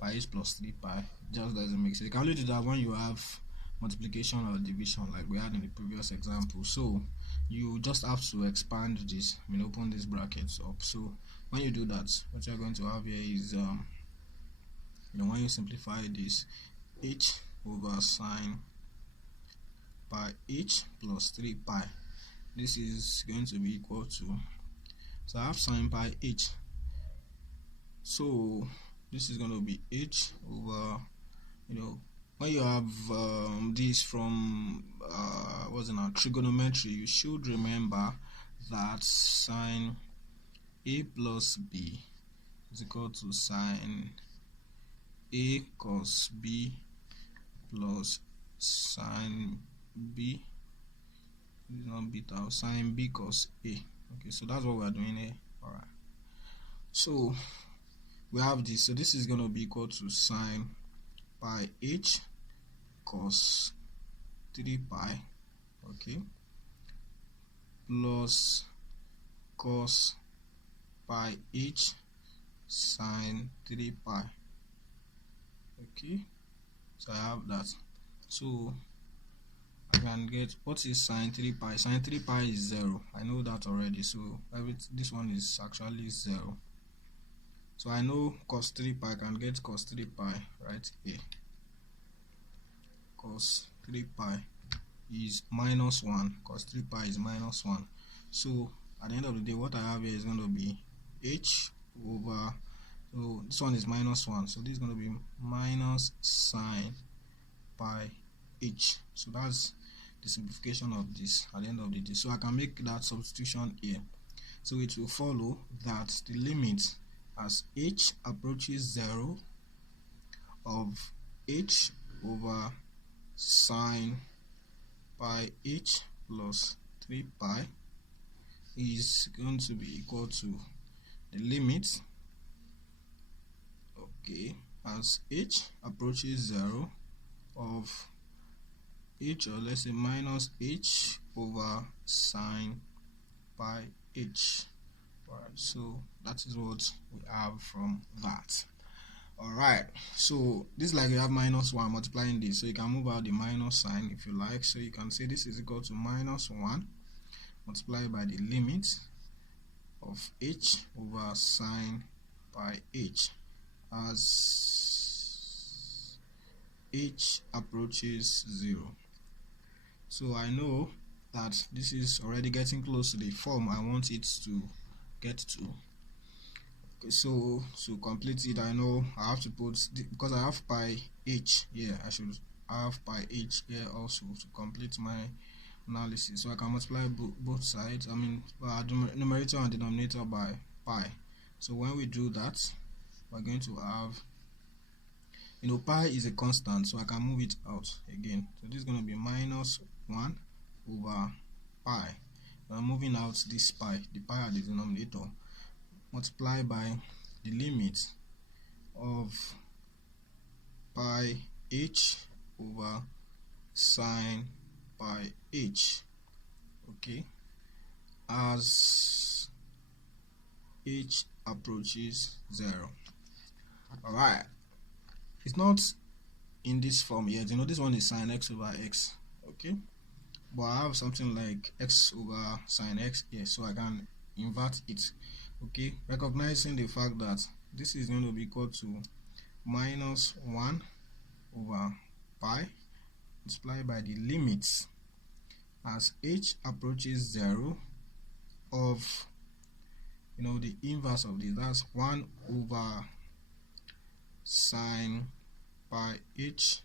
pi h plus 3 pi. Just doesn't make sense. You can only do that when you have multiplication or division like we had in the previous example. So you just have to expand this, open these brackets up. So when you do that, what you're going to have here is when you simplify this, h over sine pi h plus 3 pi, this is going to be equal to, so I have sine pi h, so this is going to be h over, when you have this from trigonometry, you should remember that sine a plus b is equal to sine a cos b plus sine b, not beta, sine b cos a. Okay, so that's what we are doing here. Alright, so we have this, so this is going to be equal to sine pi h cos 3 pi, okay, plus cos pi h sine 3 pi. Okay, so I have that. So I can get, what is sine 3 pi? Sine 3 pi is 0. I know that already. So this one is actually 0. So I know cos 3 pi, I can get cos 3 pi right here. Cos 3 pi is minus 1. Cos 3 pi is minus 1. So at the end of the day, what I have here is going to be h over, so this one is minus 1. So this is going to be minus sine pi h. So that's the simplification of this at the end of the day. So I can make that substitution here. So it will follow that the limit as h approaches 0 of h over sine pi h plus 3 pi is going to be equal to the limit, okay, as h approaches 0 of h, or let's say minus h over sine pi h. Alright, so that is what we have from that. Alright, so this is like you have minus 1 multiplying this, so you can move out the minus sign if you like. So you can say this is equal to minus 1 multiplied by the limit of h over sine pi h as h approaches 0. So I know that this is already getting close to the form I want it to get to. Okay, so to complete it, I know I have to put, because I have pi h here, I should have pi h here also to complete my analysis. So I can multiply both sides, numerator and denominator by pi. So when we do that, we're going to have, pi is a constant, so I can move it out again. So this is going to be minus 1 over pi. I'm moving out this pi, the pi at the denominator, multiply by the limit of pi h over sine pi h, okay, as h approaches 0. Alright, it's not in this form yet. This one is sine x over x, okay, but I have something like x over sine x here, so I can invert it, okay, recognizing the fact that this is going to be equal to minus 1 over pi multiplied by the limits as h approaches 0 of, the inverse of this, that's 1 over sine pi h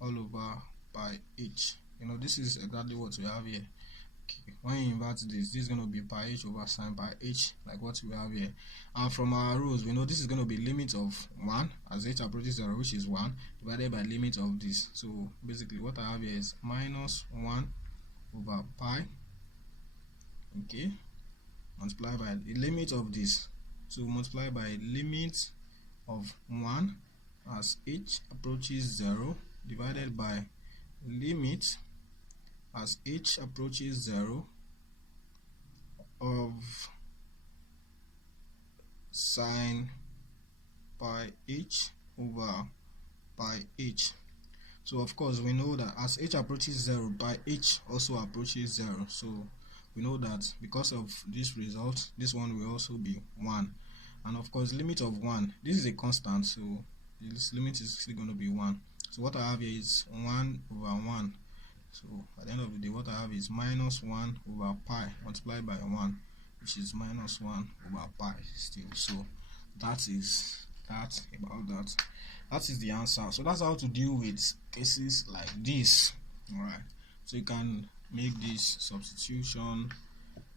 all over pi h. this is exactly what we have here. Okay. When you invert this is going to be pi h over sine pi h, like what we have here. And from our rules, we know this is going to be limit of 1 as h approaches 0, which is 1, divided by limit of this. So basically what I have here is minus 1 over pi, okay, multiply by the limit of this. So multiply by limit of 1 as h approaches 0, divided by limit as h approaches 0 of sine pi h over pi h. So of course we know that as h approaches 0, pi h also approaches 0. So we know that because of this result, this one will also be 1. And of course limit of 1, this is a constant, so this limit is still going to be 1. So what I have here is 1 over 1. So at the end of the day, what I have is minus 1 over pi multiplied by 1, which is minus 1 over pi still. So that is that about that. That is the answer. So that's how to deal with cases like this. Alright. So you can make this substitution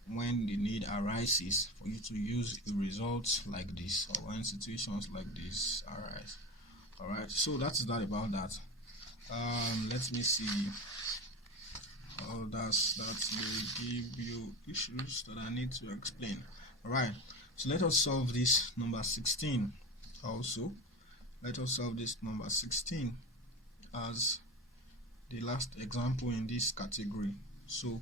when the need arises for you to use a result like this, or when situations like this arise. Alright, so that's that about that. Let me see. That will give you issues that I need to explain. Alright, so let us solve this number 16 also. Let us solve this number 16 as the last example in this category. So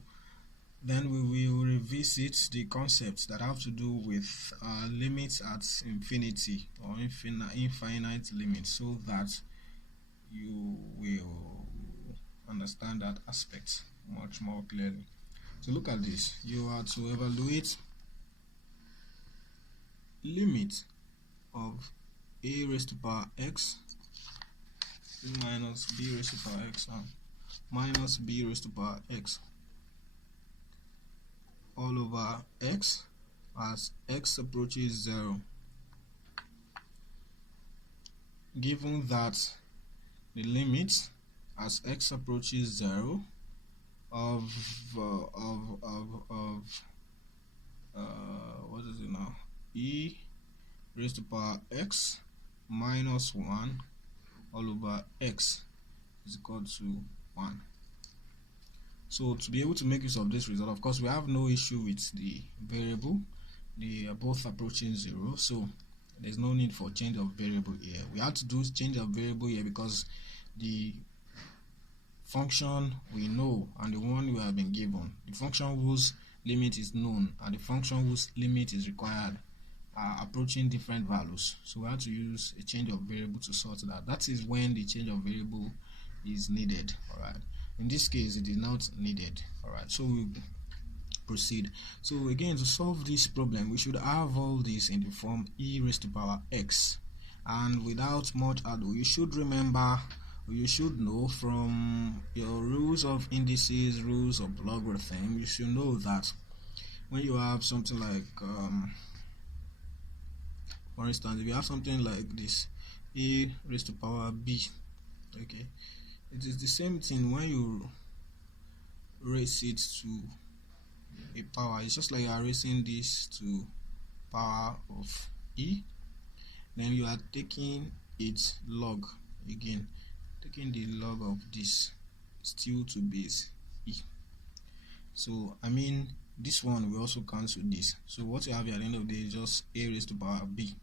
then we will revisit the concepts that have to do with limits at infinity or infinite limits, so that you will understand that aspect much more clearly. So look at this. You are to evaluate limit of a raised to power x minus b raised to power x and minus b raised to power x all over x as x approaches 0, given that the limit as x approaches 0 of what is it now, e raised to power x minus 1 all over x is equal to 1. So to be able to make use of this result, of course we have no issue with the variable. They are both approaching 0, so there's no need for change of variable here. We had to do change of variable here because the function we know and the one we have been given, the function whose limit is known and the function whose limit is required, are approaching different values. So we have to use a change of variable to sort that. That is when the change of variable is needed. Alright. In this case, it is not needed. Alright, so we proceed. So again, to solve this problem, we should have all this in the form e raised to power x. And without much ado, you should remember, or you should know from your rules of indices, rules of logarithm, you should know that when you have something like, for instance, if you have something like this, a raised to power b, okay, it is the same thing when you raise it to a power. It's just like you are raising this to power of e, then you are taking its log again, taking the log of this still to base e. So I mean this one will also cancel this. So what you have here at the end of the day is just a raised to power b.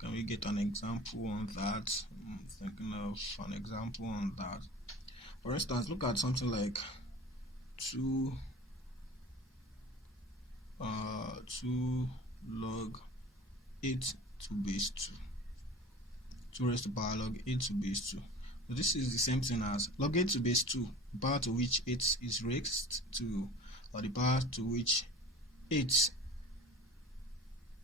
Can we get an example on that? I'm thinking of an example on that. For instance, look at something like 2 log 8 to base 2. 2 raised to power log 8 to base 2. So this is the same thing as log 8 to base 2, the power to which 8 is raised to, or the power to which 8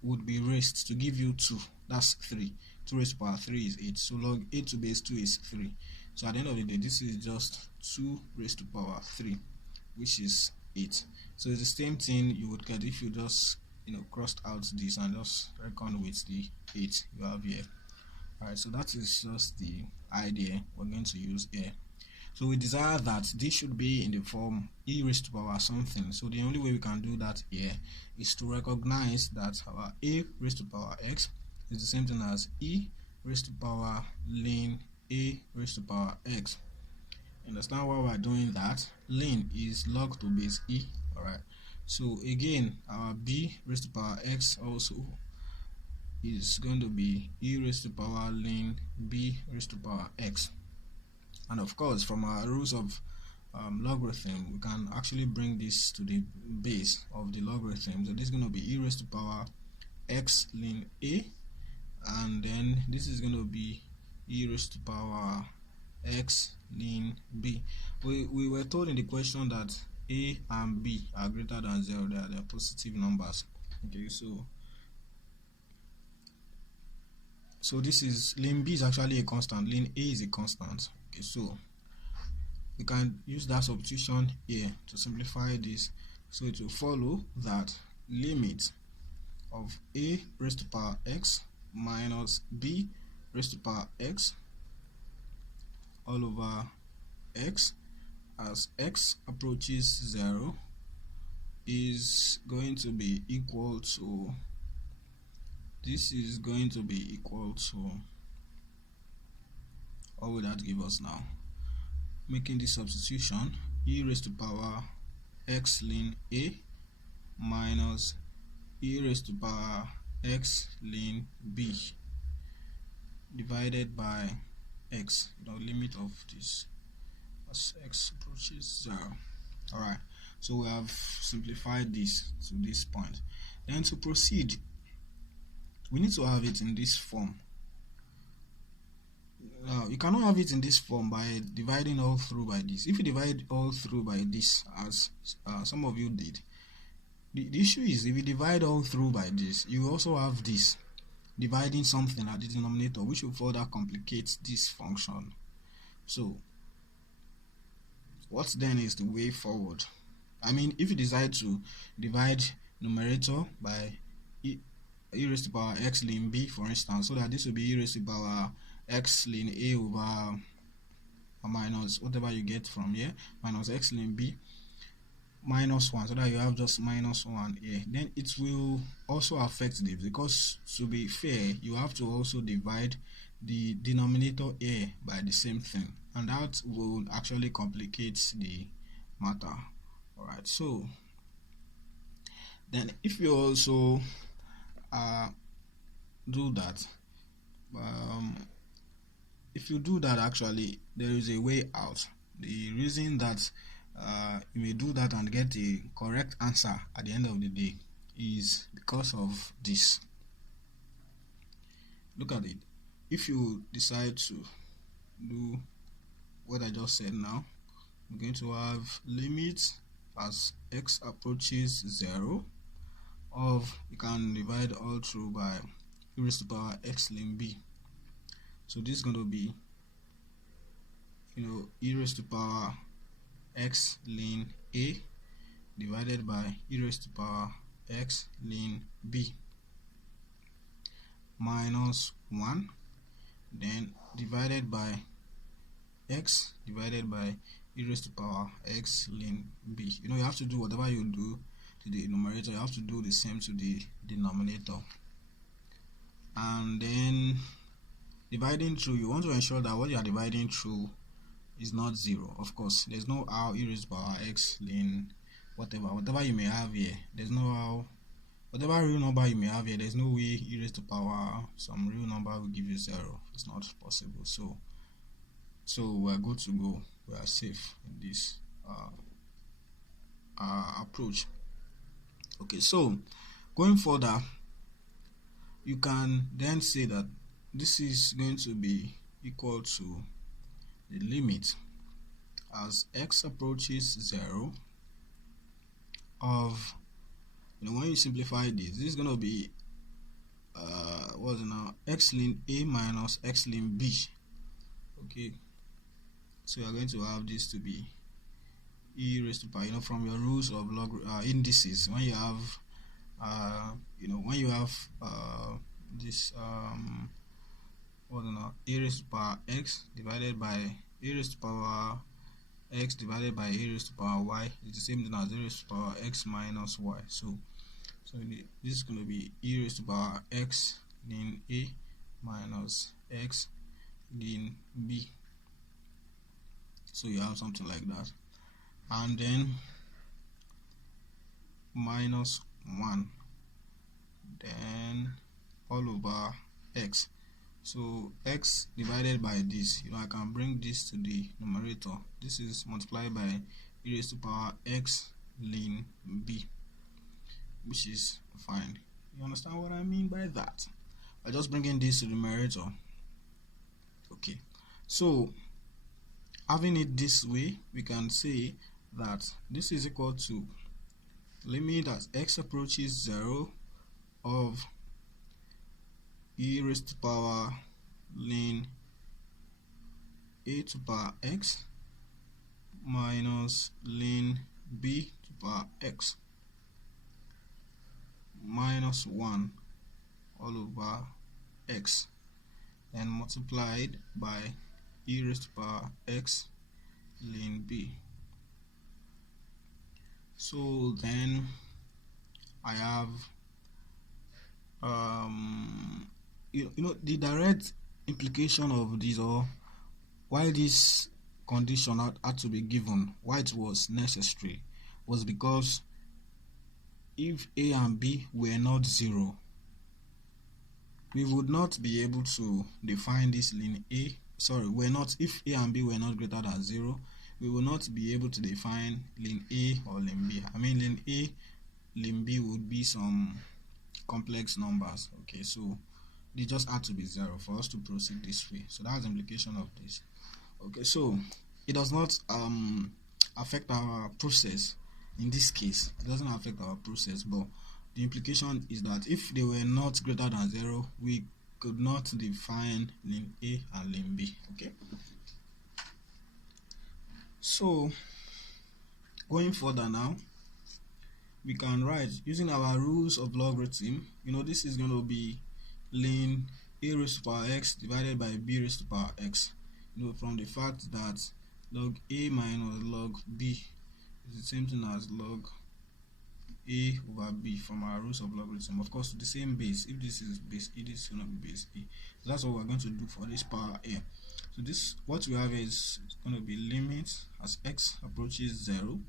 would be raised to give you 2. That's 3. 2 raised to power 3 is 8. So log 8 to base 2 is 3. So at the end of the day, this is just 2 raised to power 3, which is 8. So it's the same thing you would get if you just crossed out this and just reckon with the 8 you have here. Alright, so that is just the idea we're going to use here. So we desire that this should be in the form e raised to power something. So the only way we can do that here is to recognize that our a raised to power x is the same thing as e raised to power ln a raised to power x. Understand why we're doing that? Ln is log to base e. Alright, so again our b raised to power x also is going to be e raised to power ln b raised to power x. And of course, from our rules of logarithm, we can actually bring this to the base of the logarithm. So this is going to be e raised to power x ln a, and then this is going to be e raised to power x ln b. We were told in the question that a and b are greater than 0. They are positive numbers. Okay, so this is ln b is actually a constant, ln a is a constant. Okay, so we can use that substitution here to simplify this. So it will follow that limit of a raised to power x minus b raised to power x all over x as x approaches 0 is going to be equal to, this is going to be equal to, what will that give us now? Making this substitution, e raised to power x ln a minus e raised to power x ln b divided by x, limit of this as x approaches 0. Alright, so we have simplified this to this point. Then to proceed, we need to have it in this form. Now, you cannot have it in this form by dividing all through by this. If you divide all through by this, as some of you did, the issue is if you divide all through by this, you also have this dividing something at the denominator, which will further complicate this function. So what then is the way forward? I mean, if you decide to divide numerator by e raised to power x ln b, for instance, so that this will be e raised to power x ln a over minus whatever you get from here, minus x ln b minus 1, so that you have just minus 1 here, then it will also affect this, because to be fair, you have to also divide the denominator here by the same thing, and that will actually complicate the matter. Alright, so then if you also do that, if you do that, actually there is a way out. The reason that you may do that and get a correct answer at the end of the day is because of this. Look at it. If you decide to do what I just said now, we're going to have limit as x approaches 0 of, you can divide all through by e raised to power x ln b. So this is going to be e raised to power x ln a divided by e raised to power x ln b minus 1, then divided by x divided by e raised to power x ln b. You have to do whatever you do to the numerator, you have to do the same to the denominator. And then dividing through, you want to ensure that what you are dividing through is not 0. Of course, there's no how e raised to power x ln whatever you may have here, there's no how, whatever real number you may have here, there's no way e raised to power some real number will give you 0. It's not possible. So we're good to go, we are safe in this approach. Okay, so going further, you can then say that this is going to be equal to the limit as x approaches 0 of, when you simplify this is going to be what's it now, x ln a minus x ln b. Okay, so you're going to have this to be e raised to power, from your rules of indices, when you have when you have this a raised to power x divided by a raised to power x divided by a raised to power y is the same thing as a raised to power x minus y. So this is going to be e raised to power x ln a minus x ln b. So you have something like that, and then minus 1, then all over x. So x divided by this, I can bring this to the numerator. This is multiplied by e raised to power x ln b, which is fine. You understand what I mean by that? I just bringing this to the numerator. Okay, so having it this way, we can say that this is equal to limit as x approaches 0 of e raised to power ln a to power x minus ln b to power x minus 1 all over x, then multiplied by e raised to power x ln b. So then I have the direct implication of this, or why this condition had to be given, why it was necessary, was because if a and b were not 0, we would not be able to define this ln a. If a and b were not greater than 0, we will not be able to define ln a or ln b. I mean, ln a, ln b would be some complex numbers. Okay, so they just had to be 0 for us to proceed this way. So that's the implication of this. Okay, so it does not affect our process. In this case, it doesn't affect our process, but the implication is that if they were not greater than 0, we could not define ln a and ln b. Okay, so going further now, we can write using our rules of logarithm. This is going to be ln a raised to power x divided by b raised to power x. From the fact that log a minus log b is the same thing as log a over b from our rules of logarithm. Of course, the same base. If this is base e, this is going to be base e. So that's what we're going to do for this power a. So this, what we have is going to be limit as x approaches 0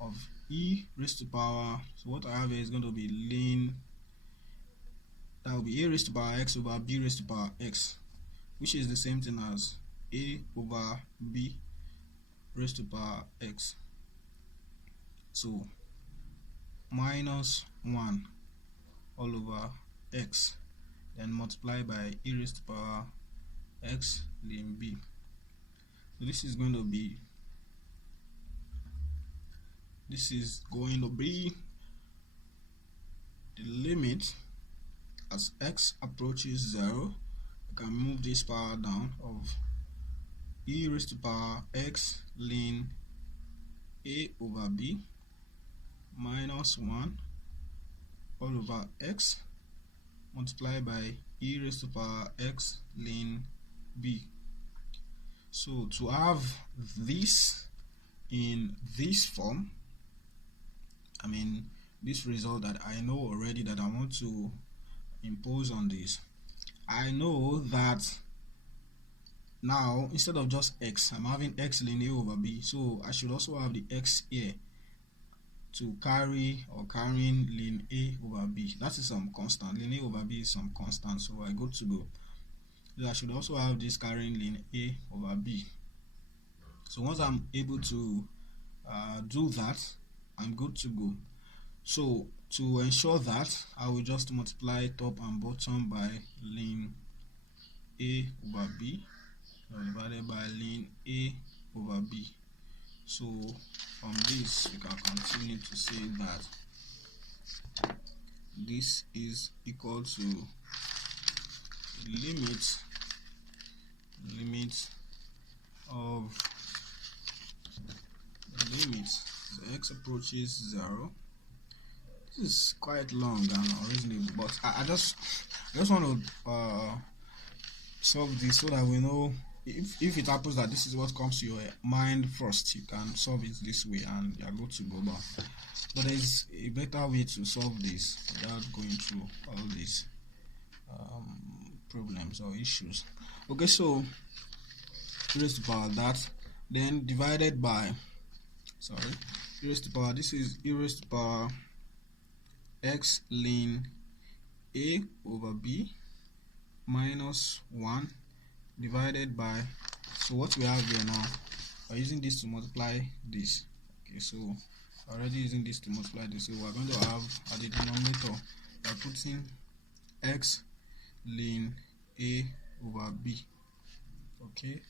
of e raised to power. So what I have here is going to be ln, that will be a raised to power x over b raised to power x, which is the same thing as a over b raised to power x. So minus 1 all over x, then multiply by e raised to power x ln b. So this is going to be the limit as x approaches 0. I can move this power down of e raised to power x ln a over b minus 1 all over x multiplied by e raised to power x ln b. So to have this in this form, I mean this result that I know already that I want to impose on this, I know that now instead of just x, I'm having x ln a over b, so I should also have the x here to carrying ln a over b. That is some constant. Ln a over b is some constant, so I go to go. So I should also have this carrying ln a over b. So once I'm able to do that, I'm good to go. So to ensure that, I will just multiply top and bottom by ln a over b divided by ln a over b. So from this, we can continue to say that this is equal to limit of the limit as x approaches 0. this is quite long and unreasonable, but I just want to solve this so that we know if it happens that this is what comes to your mind first, you can solve it this way and you are good to go back. But there is a better way to solve this without going through all these problems or issues. Okay, so e raised to power that, then divided by, e raised to power, this is e raised to power x ln a over b minus 1 divided by, so what we have here now, we're using this to multiply this. Okay, so already using this to multiply this, so we're going to have at the denominator, we're putting x ln a over b. Okay,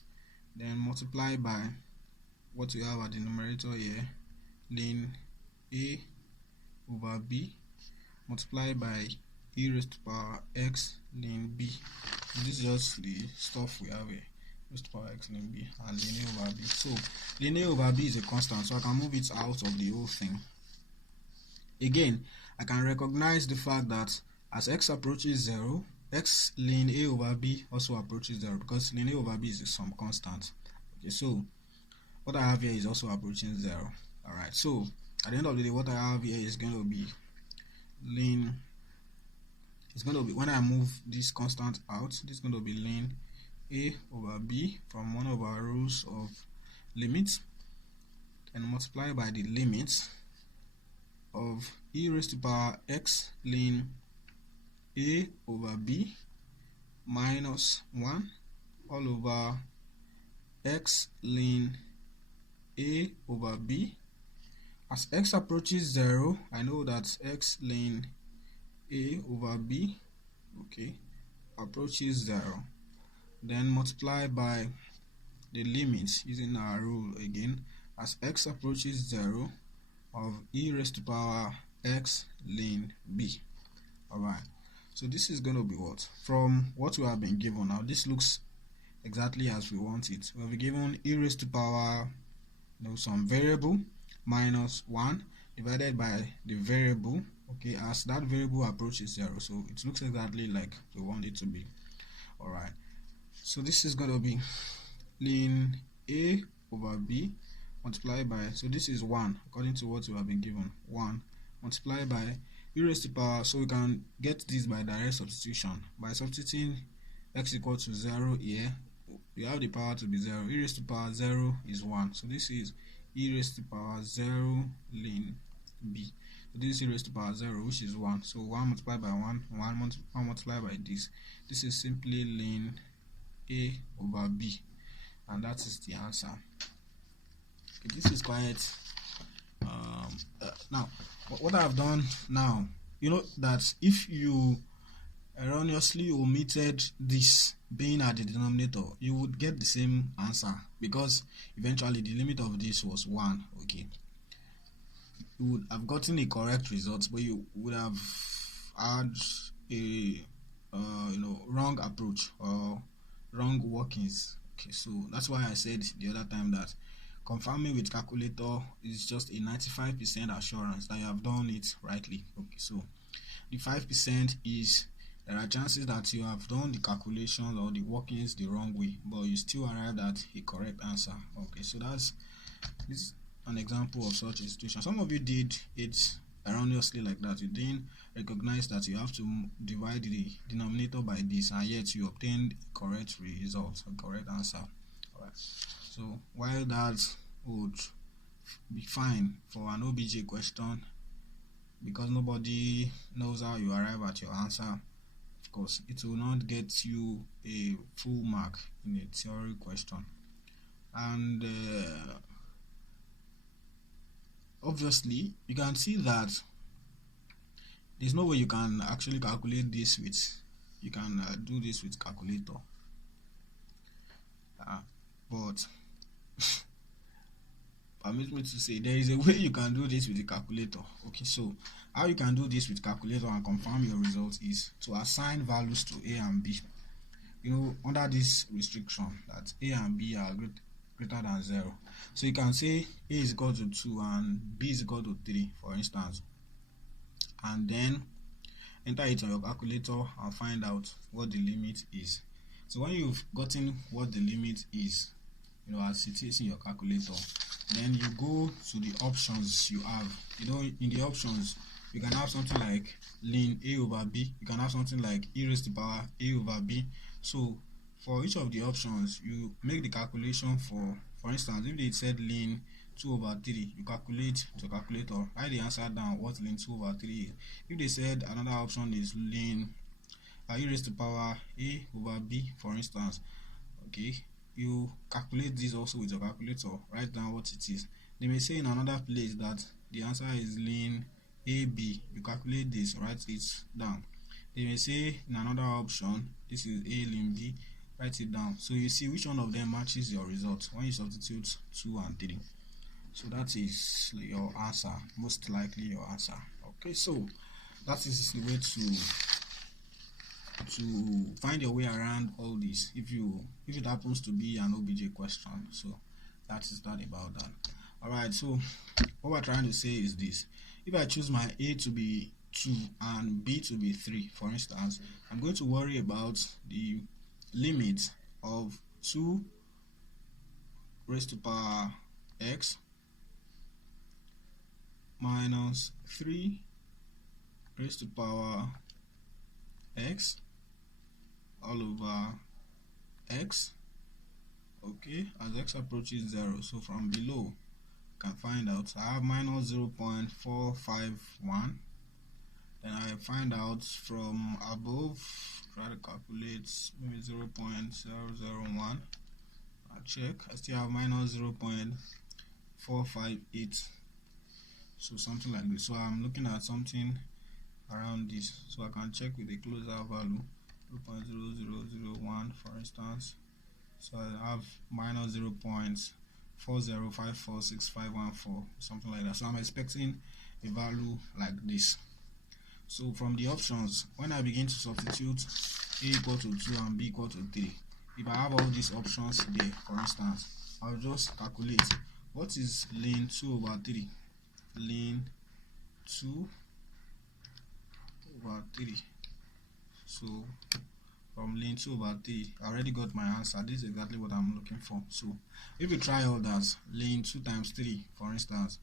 then multiply by what we have at the numerator here, ln a over b, multiply by e raised to power x ln b. This is just the stuff we have here, raised to power x ln b and ln a over b. So ln a over b is a constant, so I can move it out of the whole thing. Again, I can recognize the fact that as x approaches 0, x ln a over b also approaches 0, because ln a over b is some constant. Okay, so what I have here is also approaching 0. Alright, so at the end of the day, what I have here is going to be ln, it's going to be, when I move this constant out, this is going to be ln a over b from one of our rules of limits, and multiply by the limit of e raised to power x ln a over b minus 1 all over x ln a over b. As x approaches 0, I know that x ln a over b, okay, approaches 0. Then multiply by the limits using our rule again, as x approaches 0 of e raised to power x ln b. Alright, so this is going to be what? From what we have been given now, this looks exactly as we want it. We have been given e raised to power, some variable minus 1 divided by the variable, okay, as that variable approaches 0, so it looks exactly like we want it to be. Alright, so this is going to be ln a over b multiplied by, so this is 1 according to what we have been given, 1 multiplied by e raised to power, so we can get this by direct substitution. By substituting x equal to 0 here, we have the power to be 0. E raised to power 0 is 1, so this is e raised to power 0 ln b. So this is e raised to power 0, which is 1. So 1 multiplied by 1 multiplied by this. This is simply ln a over b, and that is the answer. Okay, this is quite now what I have done now, you know that if you erroneously omitted this being at the denominator, you would get the same answer, because eventually the limit of this was 1. Okay, you would have gotten a correct result, but you would have had a wrong approach or wrong workings. Okay, so that's why I said the other time that confirming with calculator is just a 95% assurance that you have done it rightly. Okay, so the 5% is there are chances that you have done the calculations or the workings the wrong way, but you still arrived at a correct answer. Okay, so this is an example of such a situation. Some of you did it erroneously like that. You didn't recognize that you have to divide the denominator by this, and yet you obtained a correct result, a correct answer. Alright, so while that would be fine for an OBJ question, because nobody knows how you arrive at your answer, of course it will not get you a full mark in a theory question. And obviously you can see that there's no way you can actually calculate this with, you can do this with calculator, but permit me to say there is a way you can do this with the calculator. Okay, so how you can do this with calculator and confirm your results is to assign values to a and b, under this restriction that a and b are greater than 0. So you can say a is equal to 2 and b is equal to 3, for instance. and then enter it on your calculator and find out what the limit is. So when you've gotten what the limit is, as it is in your calculator, then you go to the options you have. In the options, you can have something like ln a over b, you can have something like e raised to the power a over b. So for each of the options, you make the calculation. For instance, if they said ln 2 over 3, you calculate to calculator, write the answer down what ln 2 over 3 is. If they said another option is ln e raised to the power a over b, for instance, okay, you calculate this also with your calculator, write down what it is. They may say in another place that the answer is ln ab, you calculate this, write it down. They may say in another option this is a ln b, write it down. So you see which one of them matches your result when you substitute 2 and 3. So that is your answer, most likely your answer. Okay, so that is the way to find your way around all this if it happens to be an OBJ question. So that is that about that. Alright, so what we're trying to say is this: if I choose my A to be 2 and B to be 3, for instance, I'm going to worry about the limit of 2 raised to power x minus 3 raised to power x all over x, okay, as x approaches 0. So from below, you can find out I have minus 0.451. then I find out from above, try to calculate maybe 0.001. I check, I still have minus 0.458. so something like this. So I'm looking at something around this, so I can check with a closer value, 0.0001 for instance. So I have minus 0.405465514, something like that. So I'm expecting a value like this. So from the options, when I begin to substitute a equal to 2 and b equal to 3, if I have all these options there, for instance, I'll just calculate what is ln 2 over 3. Ln 2 over 3. So from ln 2 over 3, I already got my answer. This is exactly what I'm looking for. So if you try all that, ln 2 times 3, for instance,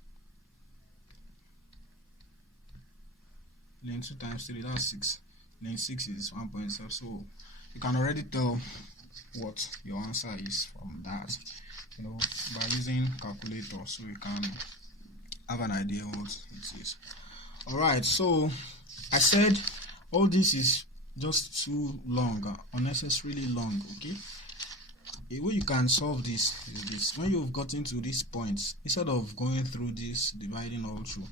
ln 2 times 3, that's 6. Ln 6 is 1.7. So you can already tell what your answer is from that, by using calculator, so you can have an idea what it is. Alright, so I said all this is just too long, unnecessarily long. Okay, the way you can solve this is this: when you've gotten to these points, instead of going through this dividing all through,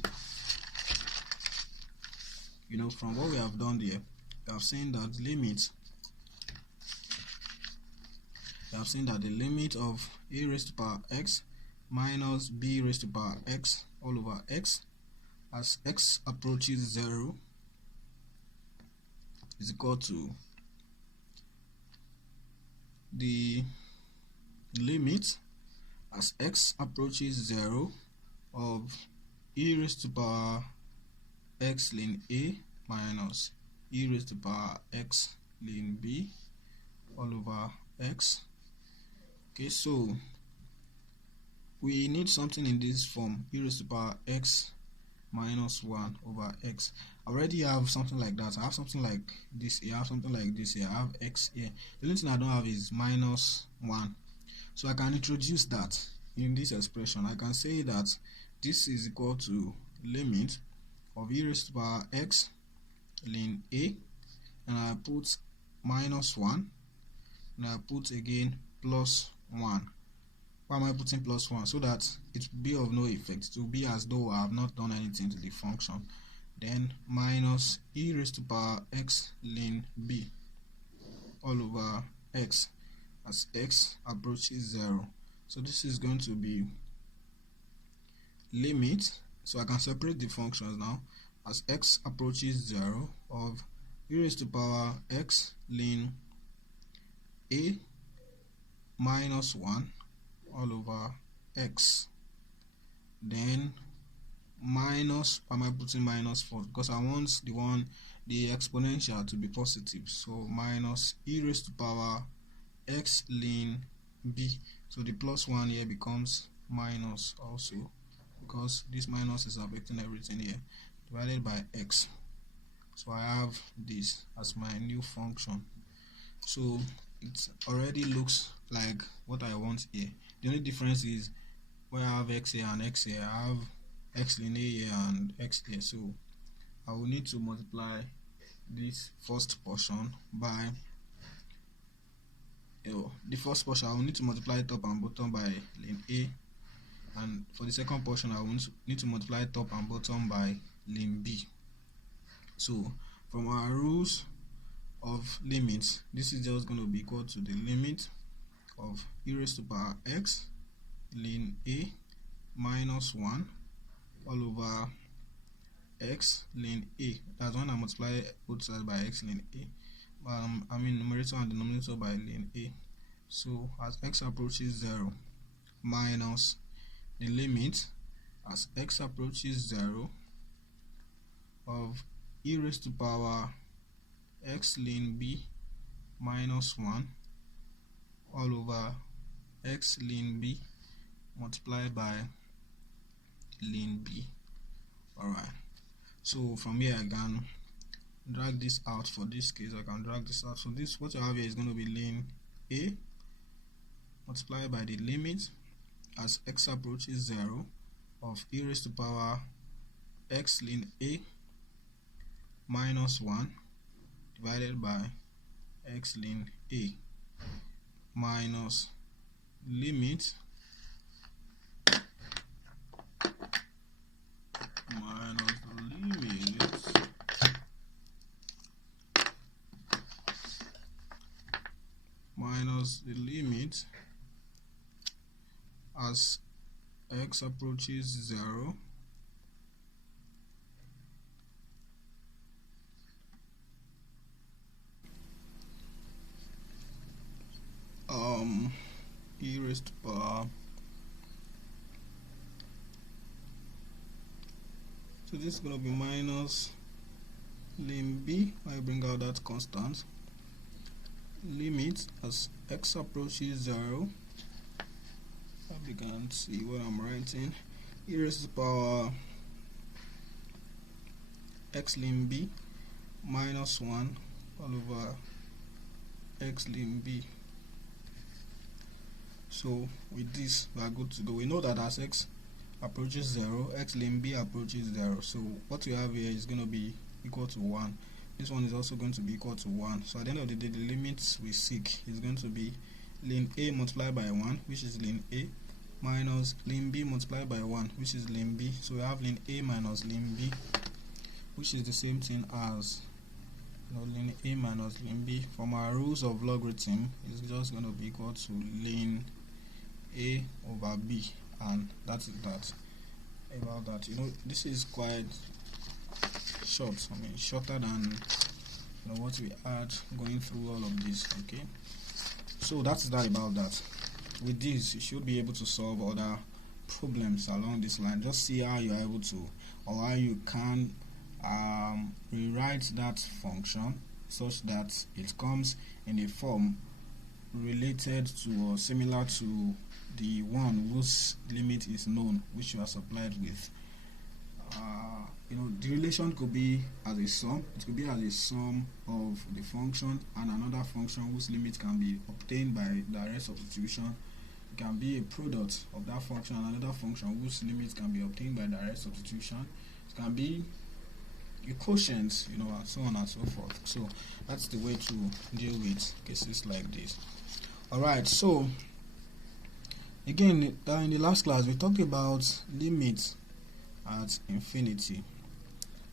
from what we have done there, we have seen that the limit of a raised to power x minus b raised to power x all over x as x approaches 0 is equal to the limit as x approaches 0 of e raised to power x ln a minus e raised to power x ln b all over x. Okay, so we need something in this form, e raised to power x minus 1 over x. I already have something like that. I have something like this here, I have something like this here, I have x here. The only thing I don't have is minus 1. So I can introduce that in this expression. I can say that this is equal to limit of e raised to power x ln a, and I put minus 1, and I put again plus 1. Why am I putting plus 1? So that it will be of no effect. It will be as though I have not done anything to the function. Then minus e raised to power x ln b all over x as x approaches 0. So this is going to be limit, so I can separate the functions now, as x approaches 0 of e raised to power x ln a minus 1 all over x, then minus. Why am I putting minus for? Because I want the exponential to be positive. So minus e raised to power x ln b. So the plus 1 here becomes minus also, because this minus is affecting everything here, divided by x. So I have this as my new function. So it already looks like what I want here. The only difference is where I have x here and x here, I have x ln a here and x here. So I will need to multiply this first portion by the first portion. I will need to multiply top and bottom by ln a, and for the second portion I will need to multiply top and bottom by ln b. So from our rules of limits, this is just going to be equal to the limit of e raised to power x ln a minus 1 all over x ln a. That's when I multiply both sides by x ln a. I mean numerator and denominator by ln a. So as x approaches 0 minus the limit as x approaches 0 of e raised to power x ln b minus 1 all over x ln b multiplied by ln b. Alright, so from here I can drag this out. For this case I can drag this out. So this, what you have here, is going to be ln a multiplied by the limit as x approaches 0 of e raised to power x ln a minus 1 divided by x ln a minus limit minus the limit as x approaches 0 e raised to power, so this is going to be minus ln b. I bring out that constant limit as x approaches 0. You can see what I'm writing, e raised to power x ln b minus 1 all over x ln b. So with this we are good to go. We know that as x approaches 0, x ln b approaches 0. So what we have here is going to be equal to 1. This one is also going to be equal to 1. So at the end of the day, the limits we seek is going to be ln a multiplied by 1, which is ln a, minus ln b multiplied by 1, which is ln b. So we have ln a minus ln b, which is the same thing as ln a minus ln b. From our rules of logarithm, it's just going to be equal to ln a over b, and that is that. About that, this is quite short. I mean, shorter than what we had going through all of this. Okay, so that's that about that. With this, you should be able to solve other problems along this line. Just see how you are able to, or how you can rewrite that function such that it comes in a form related to or similar to the one whose limit is known, which you are supplied with. The relation could be as a sum. It could be as a sum of the function and another function whose limit can be obtained by direct substitution. It can be a product of that function and another function whose limit can be obtained by direct substitution. It can be a quotient, and so on and so forth. So that's the way to deal with cases like this. Alright, so again, in the last class we talked about limits at infinity.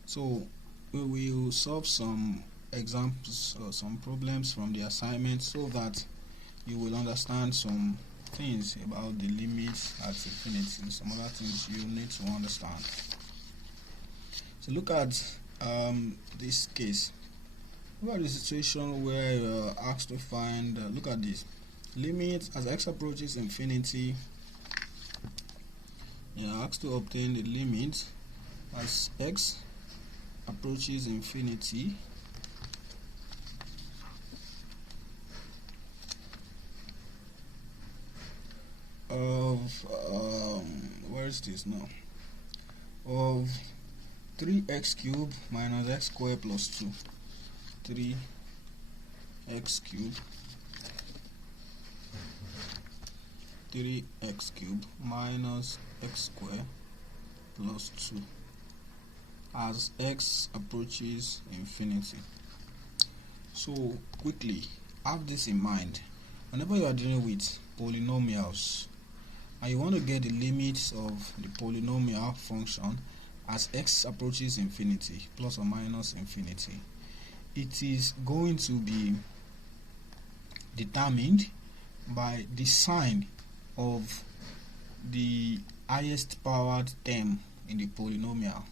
So we will solve some examples or some problems from the assignment so that you will understand some things about the limits at infinity, some other things you need to understand. So look at this case. Look at the situation where you're asked to find, look at this, limit as x approaches infinity. You're asked to obtain the limit as x approaches infinity, of where is this now, of 3x cubed minus x squared plus 2, 3x cubed minus x squared plus 2 as x approaches infinity. So quickly have this in mind whenever you are dealing with polynomials and you want to get the limits of the polynomial function as x approaches infinity, plus or minus infinity. It is going to be determined by the sign of the highest powered term in the polynomial.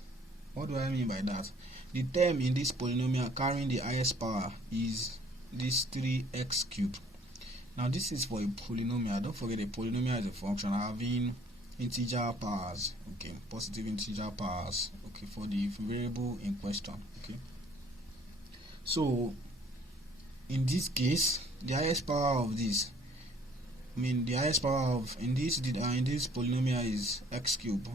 What do I mean by that? The term in this polynomial carrying the highest power is this 3x cubed. Now this is for a polynomial. Don't forget a polynomial is a function having integer powers, okay, positive integer powers, okay, for the variable in question, okay. So in this case, the highest power of this, the highest power of in this polynomial is x cubed,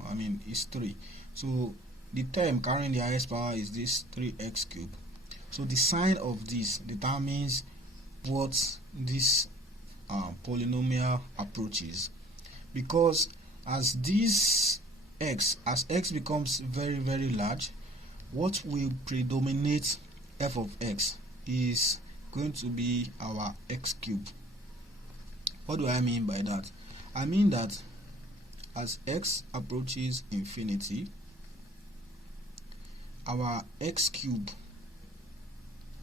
is 3. So the term carrying the highest power is this 3x cubed. So the sign of this determines what this polynomial approaches, because as x becomes very, very large, what will predominate f of x is going to be our x cubed. What do I mean by that? I mean that as x approaches infinity, our x cubed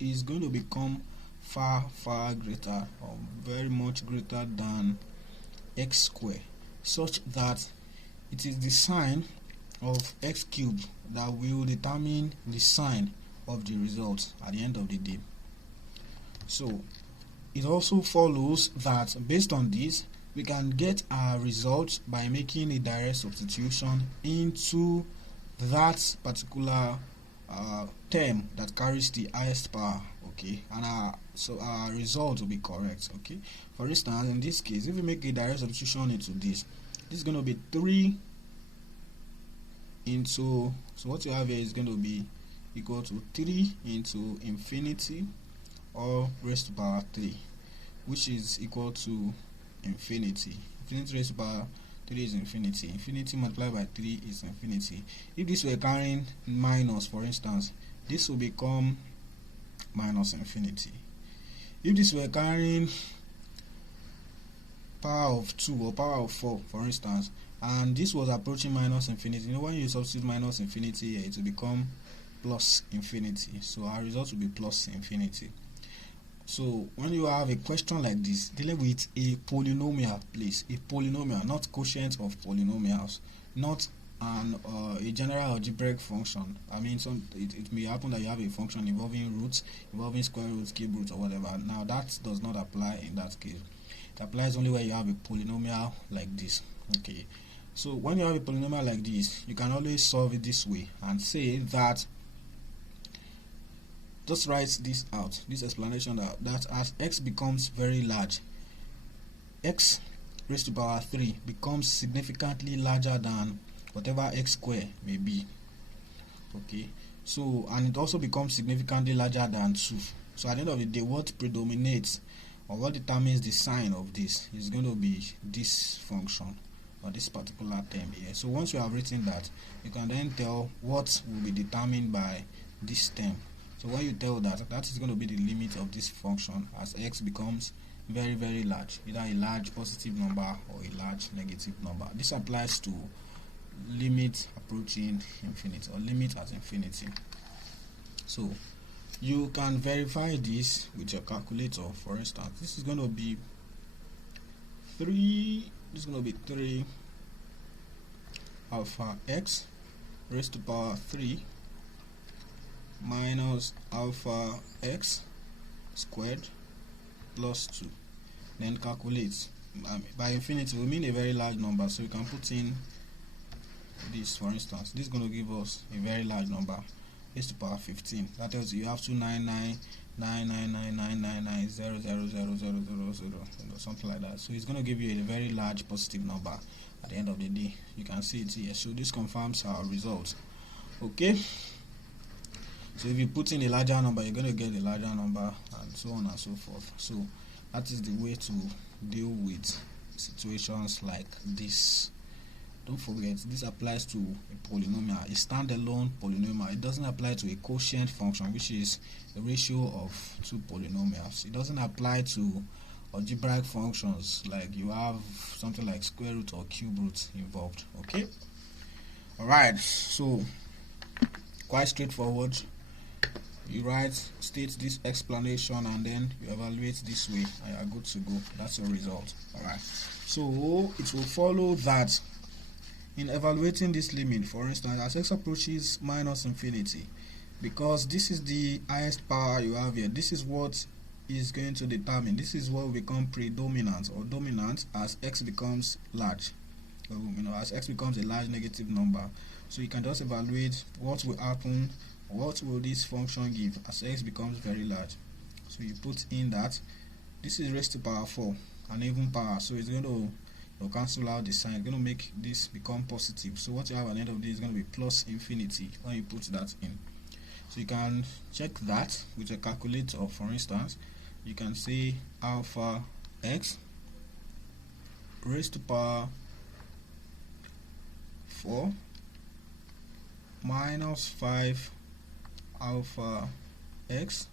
is going to become far, far greater, or very much greater than x squared, such that it is the sign of x cubed that will determine the sign of the result at the end of the day. So it also follows that based on this, we can get our result by making a direct substitution into that particular term that carries the highest power, okay, and so our result will be correct, okay. For instance, in this case, if we make a direct substitution into this is going to be 3 into, so what you have here is going to be equal to 3 into infinity, or raised to power 3, which is equal to infinity. Infinity raised to power 3 is infinity. Infinity multiplied by 3 is infinity. If this were carrying minus, for instance, this will become minus infinity. If this were carrying power of 2 or power of 4, for instance, and this was approaching minus infinity, when you substitute minus infinity here, it will become plus infinity. So our result will be plus infinity. So when you have a question like this dealing with a polynomial, please, a polynomial, not quotient of polynomials, not a general algebraic function. It may happen that you have a function involving roots, involving square roots, cube roots, or whatever. Now that does not apply in that case. It applies only where you have a polynomial like this, okay. So when you have a polynomial like this, you can always solve it this way and say that, just write this out, this explanation, that as x becomes very large, x raised to power 3 becomes significantly larger than whatever x squared may be, okay. So, and it also becomes significantly larger than 2. So at the end of the day, what predominates or what determines the sign of this is going to be this function or this particular term here. So once you have written that, you can then tell what will be determined by this term. So when you tell that, that is going to be the limit of this function as x becomes very, very large, either a large positive number or a large negative number. This applies to limit approaching infinity or limit at infinity. So you can verify this with your calculator. For instance, this is going to be 3 alpha x raised to power 3 minus alpha x squared plus 2. Then calculate. By infinity we mean a very large number, so you can put in this, for instance, this is going to give us a very large number, raised to the power 15. That tells you have 299,999,999,999,0000000, something like that. So it's going to give you a very large positive number at the end of the day. You can see it here. So this confirms our result. Okay, so if you put in a larger number, you're going to get a larger number, and so on and so forth. So that is the way to deal with situations like this. Don't forget, this applies to a polynomial, a standalone polynomial. It doesn't apply to a quotient function, which is a ratio of two polynomials. It doesn't apply to algebraic functions like you have something like square root or cube root involved. Okay, alright, so quite straightforward. You state this explanation, and then you evaluate this way, and you are good to go. That's your result. Alright, so it will follow that in evaluating this limit, for instance, as x approaches minus infinity, because this is the highest power you have here, this is what is going to determine, this is what will become predominant or dominant as x becomes large, as x becomes a large negative number. So you can just evaluate what will happen, what will this function give as x becomes very large. So you put in that this is raised to power 4, an even power, so it's going to cancel out the sign, it's going to make this become positive. So what you have at the end of this is going to be plus infinity when you put that in. So you can check that with a calculator. For instance, you can say alpha x raised to power 4 minus 5 alpha x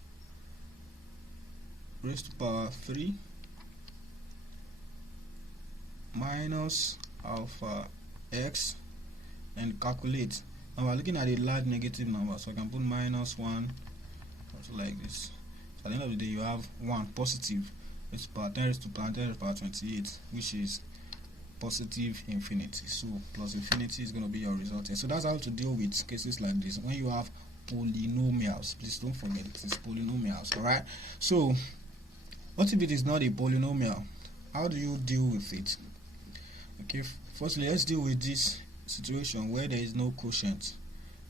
raised to power 3 minus alpha x, and calculate. Now we're looking at a large negative number, so I can put minus 1, also like this. So at the end of the day, you have 1 positive raised to power 10 raised to power 10 raised to power 28, which is positive infinity. So plus infinity is going to be your result here. So that's how to deal with cases like this when you have polynomials. Please don't forget it is polynomials. Alright, so what if it is not a polynomial? How do you deal with it? Okay, firstly, let's deal with this situation where there is no quotient.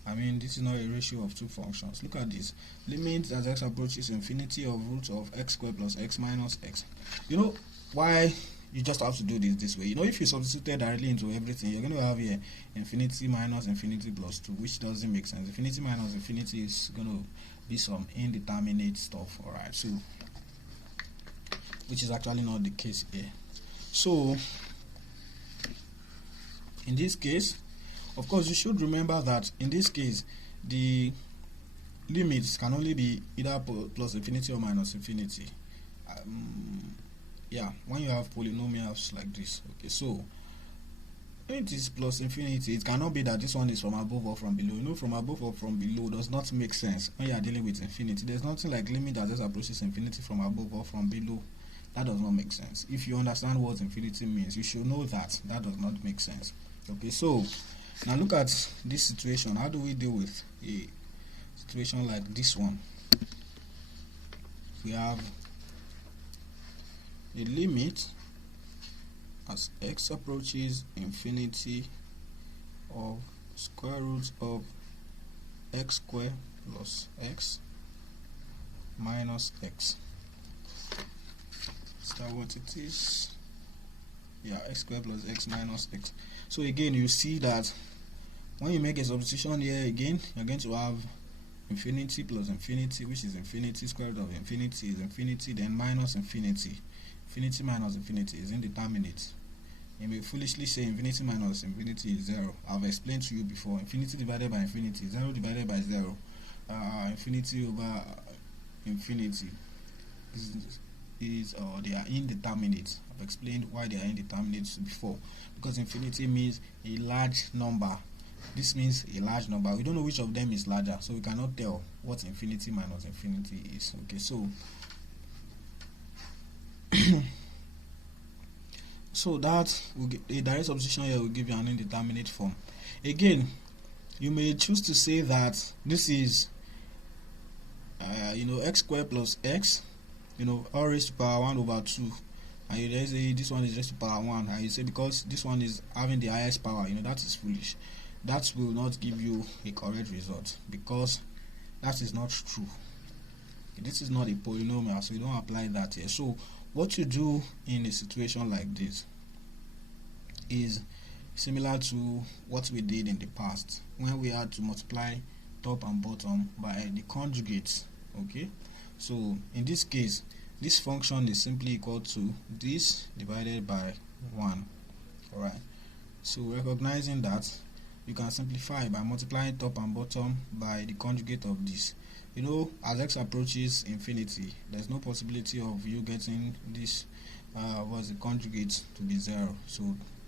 I mean, this is not a ratio of two functions. Look at this. Limit as x approaches infinity of root of x squared plus x minus x. You know why you just have to do this way? You know, if you substitute directly into everything, you're going to have here infinity minus infinity plus 2, which doesn't make sense. Infinity minus infinity is going to be some indeterminate stuff. Alright, so which is actually not the case here. So in this case, of course, you should remember that in this case the limits can only be either plus infinity or minus infinity. Yeah, when you have polynomials like this. Okay, so when it is plus infinity, it cannot be that this one is from above or from below. You know, from above or from below does not make sense when you are dealing with infinity. There's nothing like limit that just approaches infinity from above or from below. That does not make sense. If you understand what infinity means, you should know that that does not make sense. Okay, so now look at this situation. How do we deal with a situation like this one? We have a limit as x approaches infinity of square root of x squared plus x minus x. Is that what it is? Yeah, x squared plus x minus x. So again, you see that when you make a substitution here, again you're going to have infinity plus infinity, which is infinity. Square root of infinity is infinity, then minus infinity. Infinity minus infinity is indeterminate. You may foolishly say infinity minus infinity is 0. I've explained to you before. Infinity divided by infinity, 0 divided by 0. Infinity over infinity they are indeterminate. I've explained why they are indeterminate before, because infinity means a large number. This means a large number. We don't know which of them is larger, so we cannot tell what infinity minus infinity is. Okay, so so that will get a direct substitution here will give you an indeterminate form. Again, you may choose to say that this is x squared plus x, all raised to power 1 over 2, and you say this one is raised to power 1, and you say because this one is having the highest power, that is foolish. that will not give you a correct result, because that is not true. This is not a polynomial, so you don't apply that here. So what you do in a situation like this is similar to what we did in the past when we had to multiply top and bottom by the conjugate. Okay, so in this case, this function is simply equal to this divided by 1. Alright, so recognizing that, you can simplify by multiplying top and bottom by the conjugate of this. You know, as x approaches infinity, there's no possibility of you getting this was the conjugate to be 0, so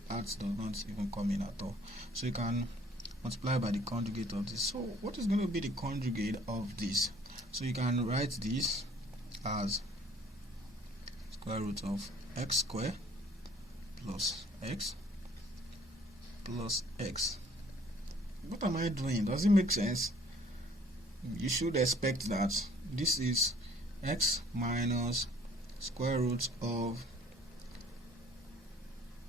that does not even come in at all. So you can multiply by the conjugate of this. So what is going to be the conjugate of this? So you can write this as square root of x squared plus x plus x. What am I doing? Does it make sense? You should expect that this is x minus square root of,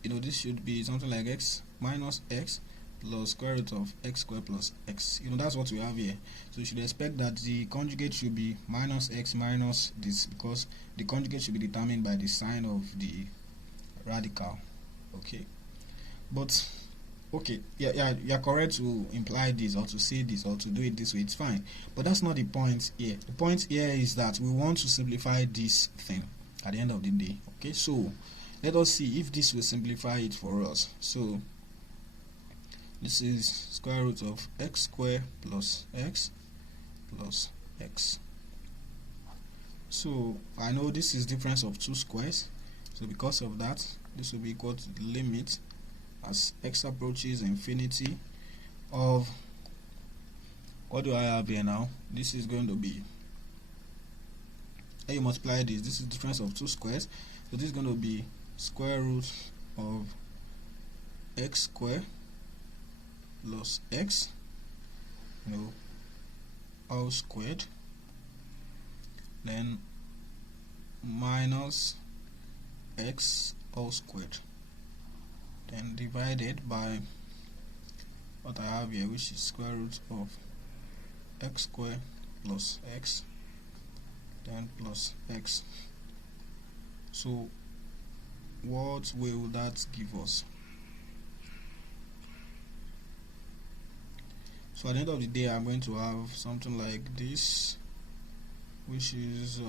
this should be something like x minus x plus square root of x squared plus x. That's what we have here. So you should expect that the conjugate should be minus x minus this, because the conjugate should be determined by the sign of the radical. Okay, but okay, you're correct to imply this or to say this or to do it this way, it's fine, but that's not the point here. The point here is that we want to simplify this thing at the end of the day. Okay, so let us see if this will simplify it for us. So this is square root of x squared plus x plus x. So I know this is difference of two squares, so because of that, this will be equal to the limit as x approaches infinity of, what do I have here now? This is going to be, and you multiply this is difference of two squares, so this is going to be square root of x squared plus x, all squared, then minus x all squared, then divided by what I have here, which is square root of x squared plus x, then plus x. So what will that give us? So at the end of the day, I'm going to have something like this, which is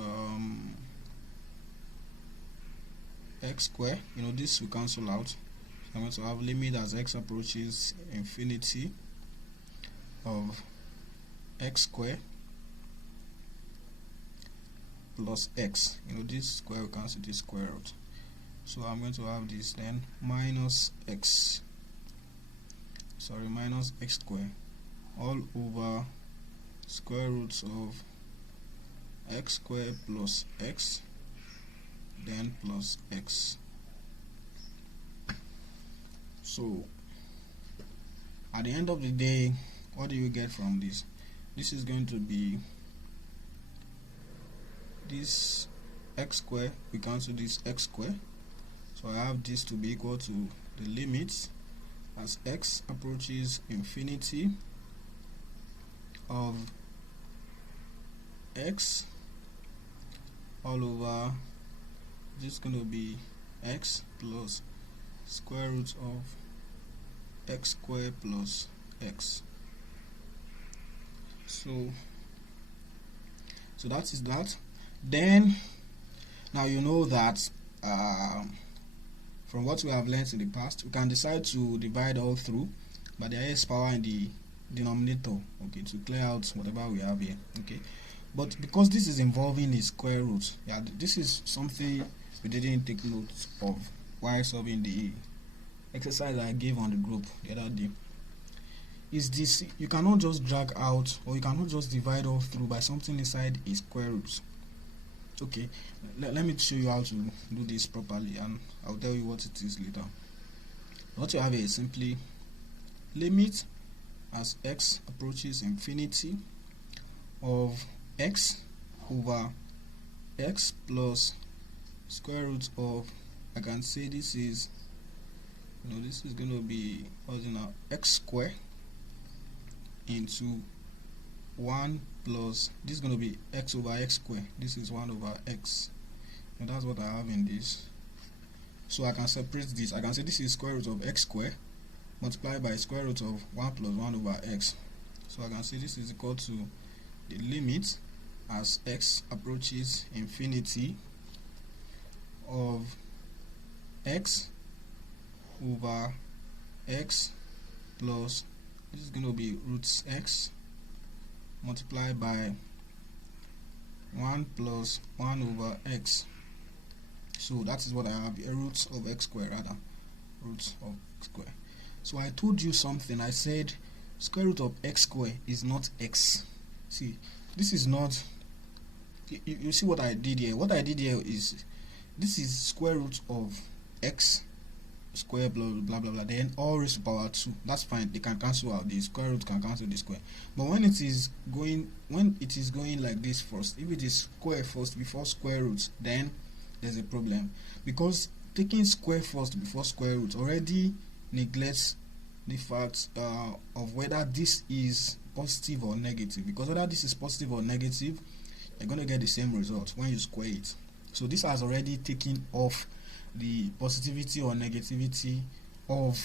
x squared. This will cancel out. I'm going to have limit as x approaches infinity of x squared plus x. This square will cancel this square root. So I'm going to have this, then minus x squared all over square roots of x squared plus x, then plus x. So at the end of the day, what do you get from this? This is going to be this x squared, we cancel this x squared, so I have this to be equal to the limit as x approaches infinity of x all over, this is going to be x plus square root of x squared plus x. So that is that. Then now you know that from what we have learned in the past, we can decide to divide all through by the highest power in the denominator, okay, to clear out whatever we have here. Okay, but because this is involving a square root, this is something we didn't take note of while solving the exercise I gave on the group the other day. Is this, you cannot just drag out, or you cannot just divide all through by something inside a square root. Okay, let me show you how to do this properly, and I'll tell you what it is later. What you have here is simply limit as x approaches infinity of x over x plus square root of, I can say this is, this is going to be, x squared into 1 plus, this is going to be x over x square. This is 1 over x, and that's what I have in this. So I can separate this. I can say this is square root of x square multiplied by square root of 1 plus 1 over x. So I can say this is equal to the limit as x approaches infinity of x over x plus, this is going to be roots x multiplied by 1 plus 1 over x. So that is what I have, a root of x square, rather, root of x square. So I told you something. I said square root of x square is not x. See, this is not, you see what I did here. What I did here is, this is square root of x square blah blah blah blah, then all raised to power 2. That's fine, they can cancel out, the square root can cancel the square. But when it is going like this first, if it is square first before square root, then there's a problem, because taking square first before square root already neglects the fact of whether this is positive or negative, because whether this is positive or negative, you're going to get the same result when you square it. So this has already taken off the positivity or negativity of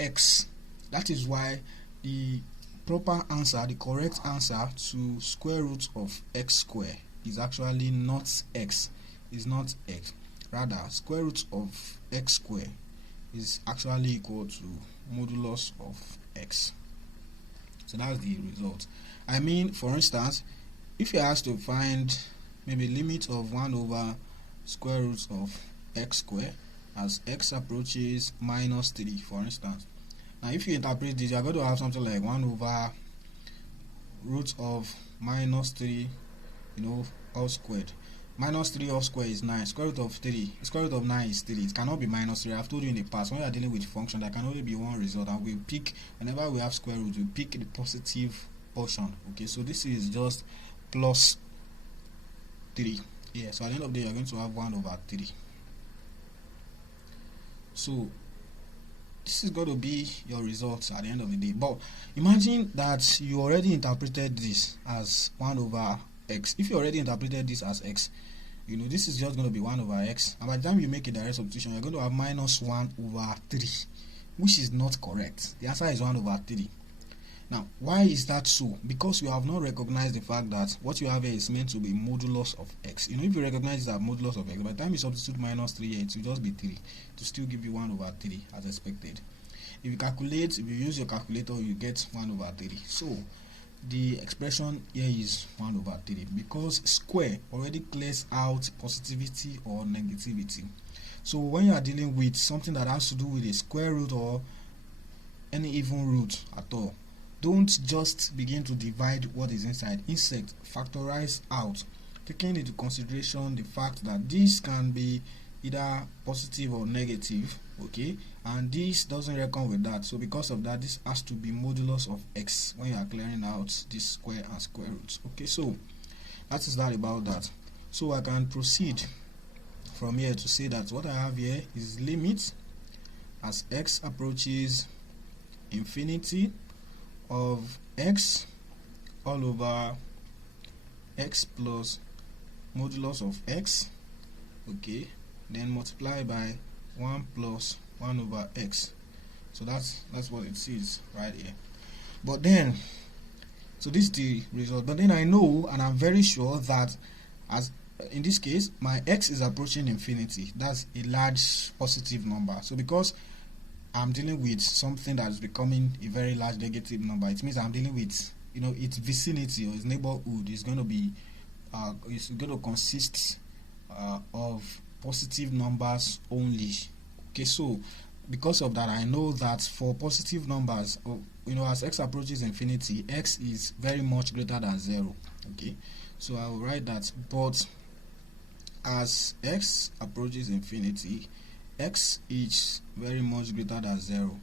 x. That is why the proper answer, the correct answer to square root of x square is actually not x. Is not x. Rather, square root of x square is actually equal to modulus of x. So that's the result. I mean, for instance, if you asked to find maybe limit of 1 over square root of x square as x approaches minus 3, for instance. Now if you interpret this, you are going to have something like 1 over root of minus 3, all squared. Minus 3 all square is 9. Square root of 3, square root of 9 is 3. It cannot be minus 3. I've told you in the past, when you are dealing with function, there can only be one result, and we pick, whenever we have square root, we pick the positive portion. Okay, so this is just plus 3. Yeah, so at the end of the day, you're going to have 1 over 3. So this is going to be your results at the end of the day. But imagine that you already interpreted this as 1 over x. If you already interpreted this as x, this is just going to be 1 over x, and by the time you make a direct substitution, you're going to have minus 1 over 3, which is not correct. The answer is 1 over 3. Now, why is that so? Because you have not recognized the fact that what you have here is meant to be modulus of x. If you recognize it as modulus of x, by the time you substitute minus 3 here, it will just be 3 to still give you 1 over 3 as expected. If you calculate, if you use your calculator, you get 1 over 3. So the expression here is 1 over 3, because square already clears out positivity or negativity. So when you are dealing with something that has to do with a square root or any even root at all, don't just begin to divide what is inside. Instead, factorize out, taking into consideration the fact that this can be either positive or negative, okay, and this doesn't reckon with that. So because of that, this has to be modulus of x when you are clearing out this square and square roots. Okay, so that is that about that. So I can proceed from here to say that what I have here is limit as x approaches infinity of x all over x plus modulus of x, okay, then multiply by 1 plus 1 over x. So that's what it is right here. But then, so this is the result. But then I know, and I'm very sure that as in this case, my x is approaching infinity. That's a large positive number. So because I'm dealing with something that is becoming a very large negative number, it means I'm dealing with, its vicinity or its neighborhood is going to be, it's going to consist of positive numbers only. Okay, so because of that, I know that for positive numbers, as x approaches infinity, x is very much greater than 0. Okay, so I will write that. But as x approaches infinity, x is very much greater than 0,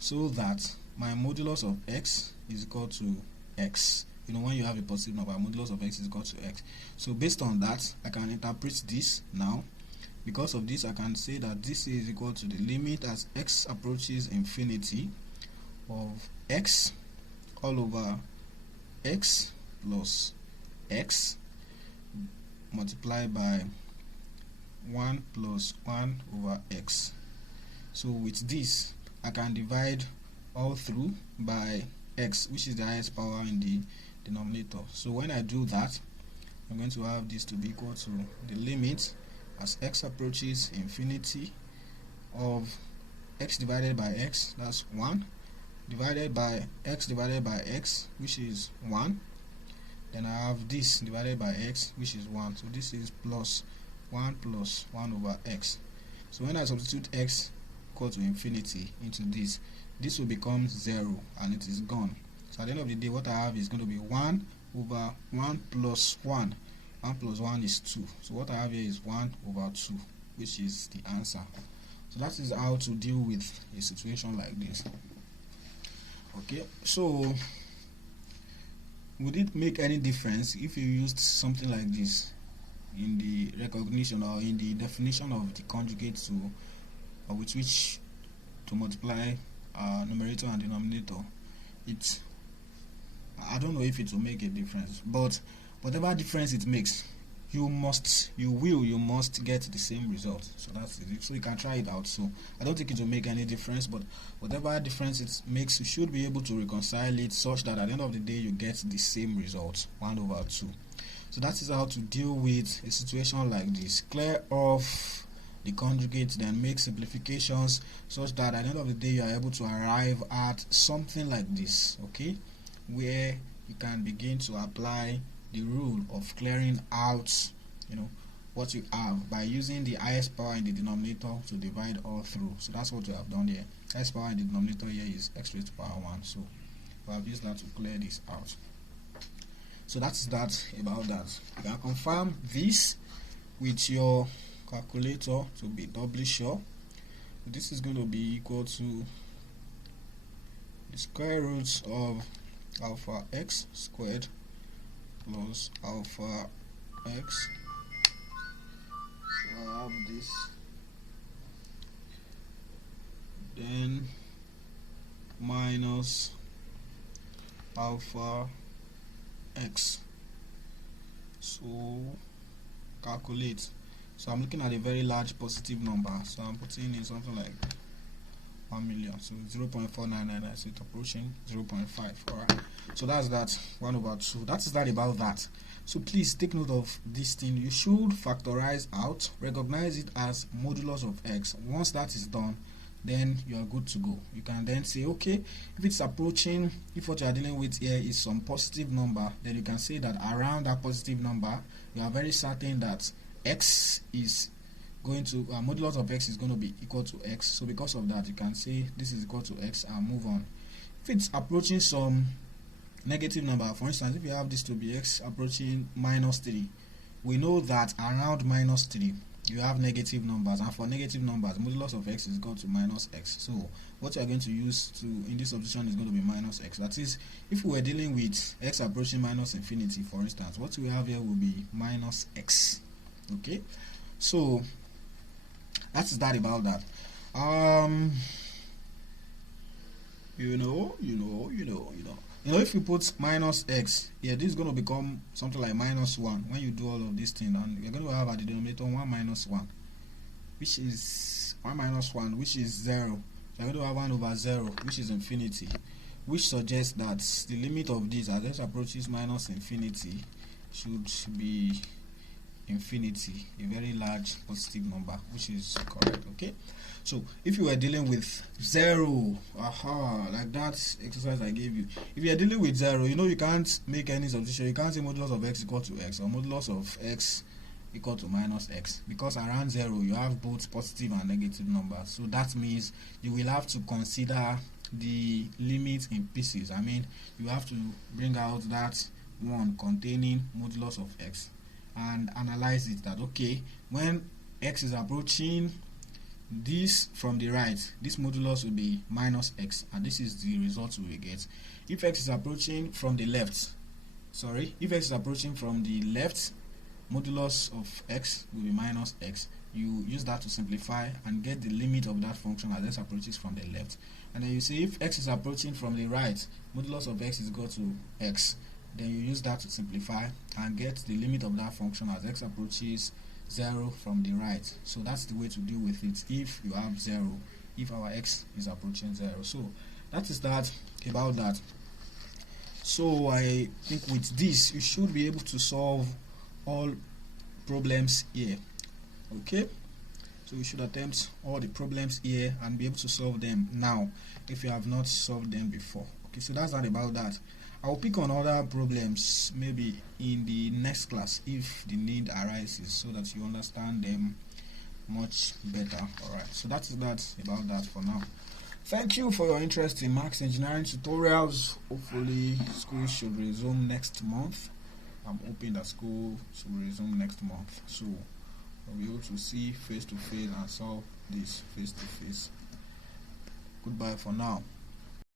so that my modulus of x is equal to x. When you have a positive number, modulus of x is equal to x. So based on that, I can interpret this now. Because of this, I can say that this is equal to the limit as x approaches infinity of x all over x plus x multiplied by 1 plus 1 over x. So with this, I can divide all through by x, which is the highest power in the denominator. So when I do that, I'm going to have this to be equal to the limit as x approaches infinity of x divided by x, that's 1, divided by x, which is 1. Then I have this divided by x, which is 1. So this is plus 1 over x. So when I substitute x equal to infinity into this will become 0 and it is gone. So at the end of the day, what I have is going to be 1 over 1 plus 1. 1 plus 1 is 2. So what I have here is 1 over 2, which is the answer. So that is how to deal with a situation like this. Okay, so would it make any difference if you used something like this in the recognition or in the definition of the conjugate to with which to multiply numerator and denominator? I don't know if it will make a difference, but whatever difference it makes, you must get the same result. So that's it. So you can try it out. So I don't think it will make any difference, but whatever difference it makes, you should be able to reconcile it such that at the end of the day you get the same result, 1 over 2. So that is how to deal with a situation like this. Clear off the conjugate, then make simplifications such that at the end of the day you are able to arrive at something like this, okay, where you can begin to apply the rule of clearing out, what you have by using the highest power in the denominator to divide all through. So that's what we have done here. Highest power in the denominator here is x raised to power 1. So we have used that to clear this out. So that's that about that. You can confirm this with your calculator to be doubly sure. This is going to be equal to the square root of alpha x squared plus alpha x. So I have this, then minus alpha x. So calculate. So I'm looking at a very large positive number, so I'm putting in something like 1 million, so 0.4999, so it's approaching 0.5. Alright, so that's that, 1 over 2. That is that about that. So please take note of this thing. You should factorize out, recognize it as modulus of x. Once that is done, then you are good to go. You can then say, okay, if it's approaching, if what you are dealing with here is some positive number, then you can say that around that positive number, you are very certain that x is going to modulus of x is going to be equal to x. So because of that, you can say this is equal to x and move on. If it's approaching some negative number, for instance, if you have this to be x approaching minus 3, we know that around minus 3 you have negative numbers, and for negative numbers, modulus of x is equal to minus x. So what you are going to use to in this substitution is going to be minus x. That is, if we were dealing with x approaching minus infinity, for instance, what we have here will be minus x. Okay, so that's that about that. If you put minus x here, this is going to become something like minus 1 when you do all of these things, and you're going to have at the denominator 1 minus 1, which is 1 minus 1, which is 0. So you're going to have 1 over 0, which is infinity, which suggests that the limit of this as x approaches minus infinity should be infinity, a very large positive number, which is correct. Okay, so if you were dealing with 0, like that exercise I gave you, if you are dealing with 0, you can't make any substitution. You can't say modulus of x equal to x or modulus of x equal to minus x, because around 0 you have both positive and negative numbers. So that means you will have to consider the limit in pieces. I mean, you have to bring out that one containing modulus of x and analyze it, that okay, when x is approaching this from the right, this modulus will be minus x, and this is the result we will get. If x is approaching from the left, modulus of x will be minus x. you use that to simplify and get the limit of that function as x approaches from the left. And then you see if x is approaching from the right, modulus of x is equal to x. Then you use that to simplify and get the limit of that function as x approaches 0 from the right. So that's the way to deal with it if you have 0, if our x is approaching 0. So that is that about that. So I think with this you should be able to solve all problems here. Okay, so you should attempt all the problems here and be able to solve them now if you have not solved them before. Okay, so that's that about that. I'll pick on other problems maybe in the next class if the need arises, so that you understand them much better. Alright, so that is that about that for now. Thank you for your interest in Max Engineering tutorials. Hopefully school should resume next month. I'm hoping that school should resume next month, so we'll be able to see face to face and solve this face to face. Goodbye for now.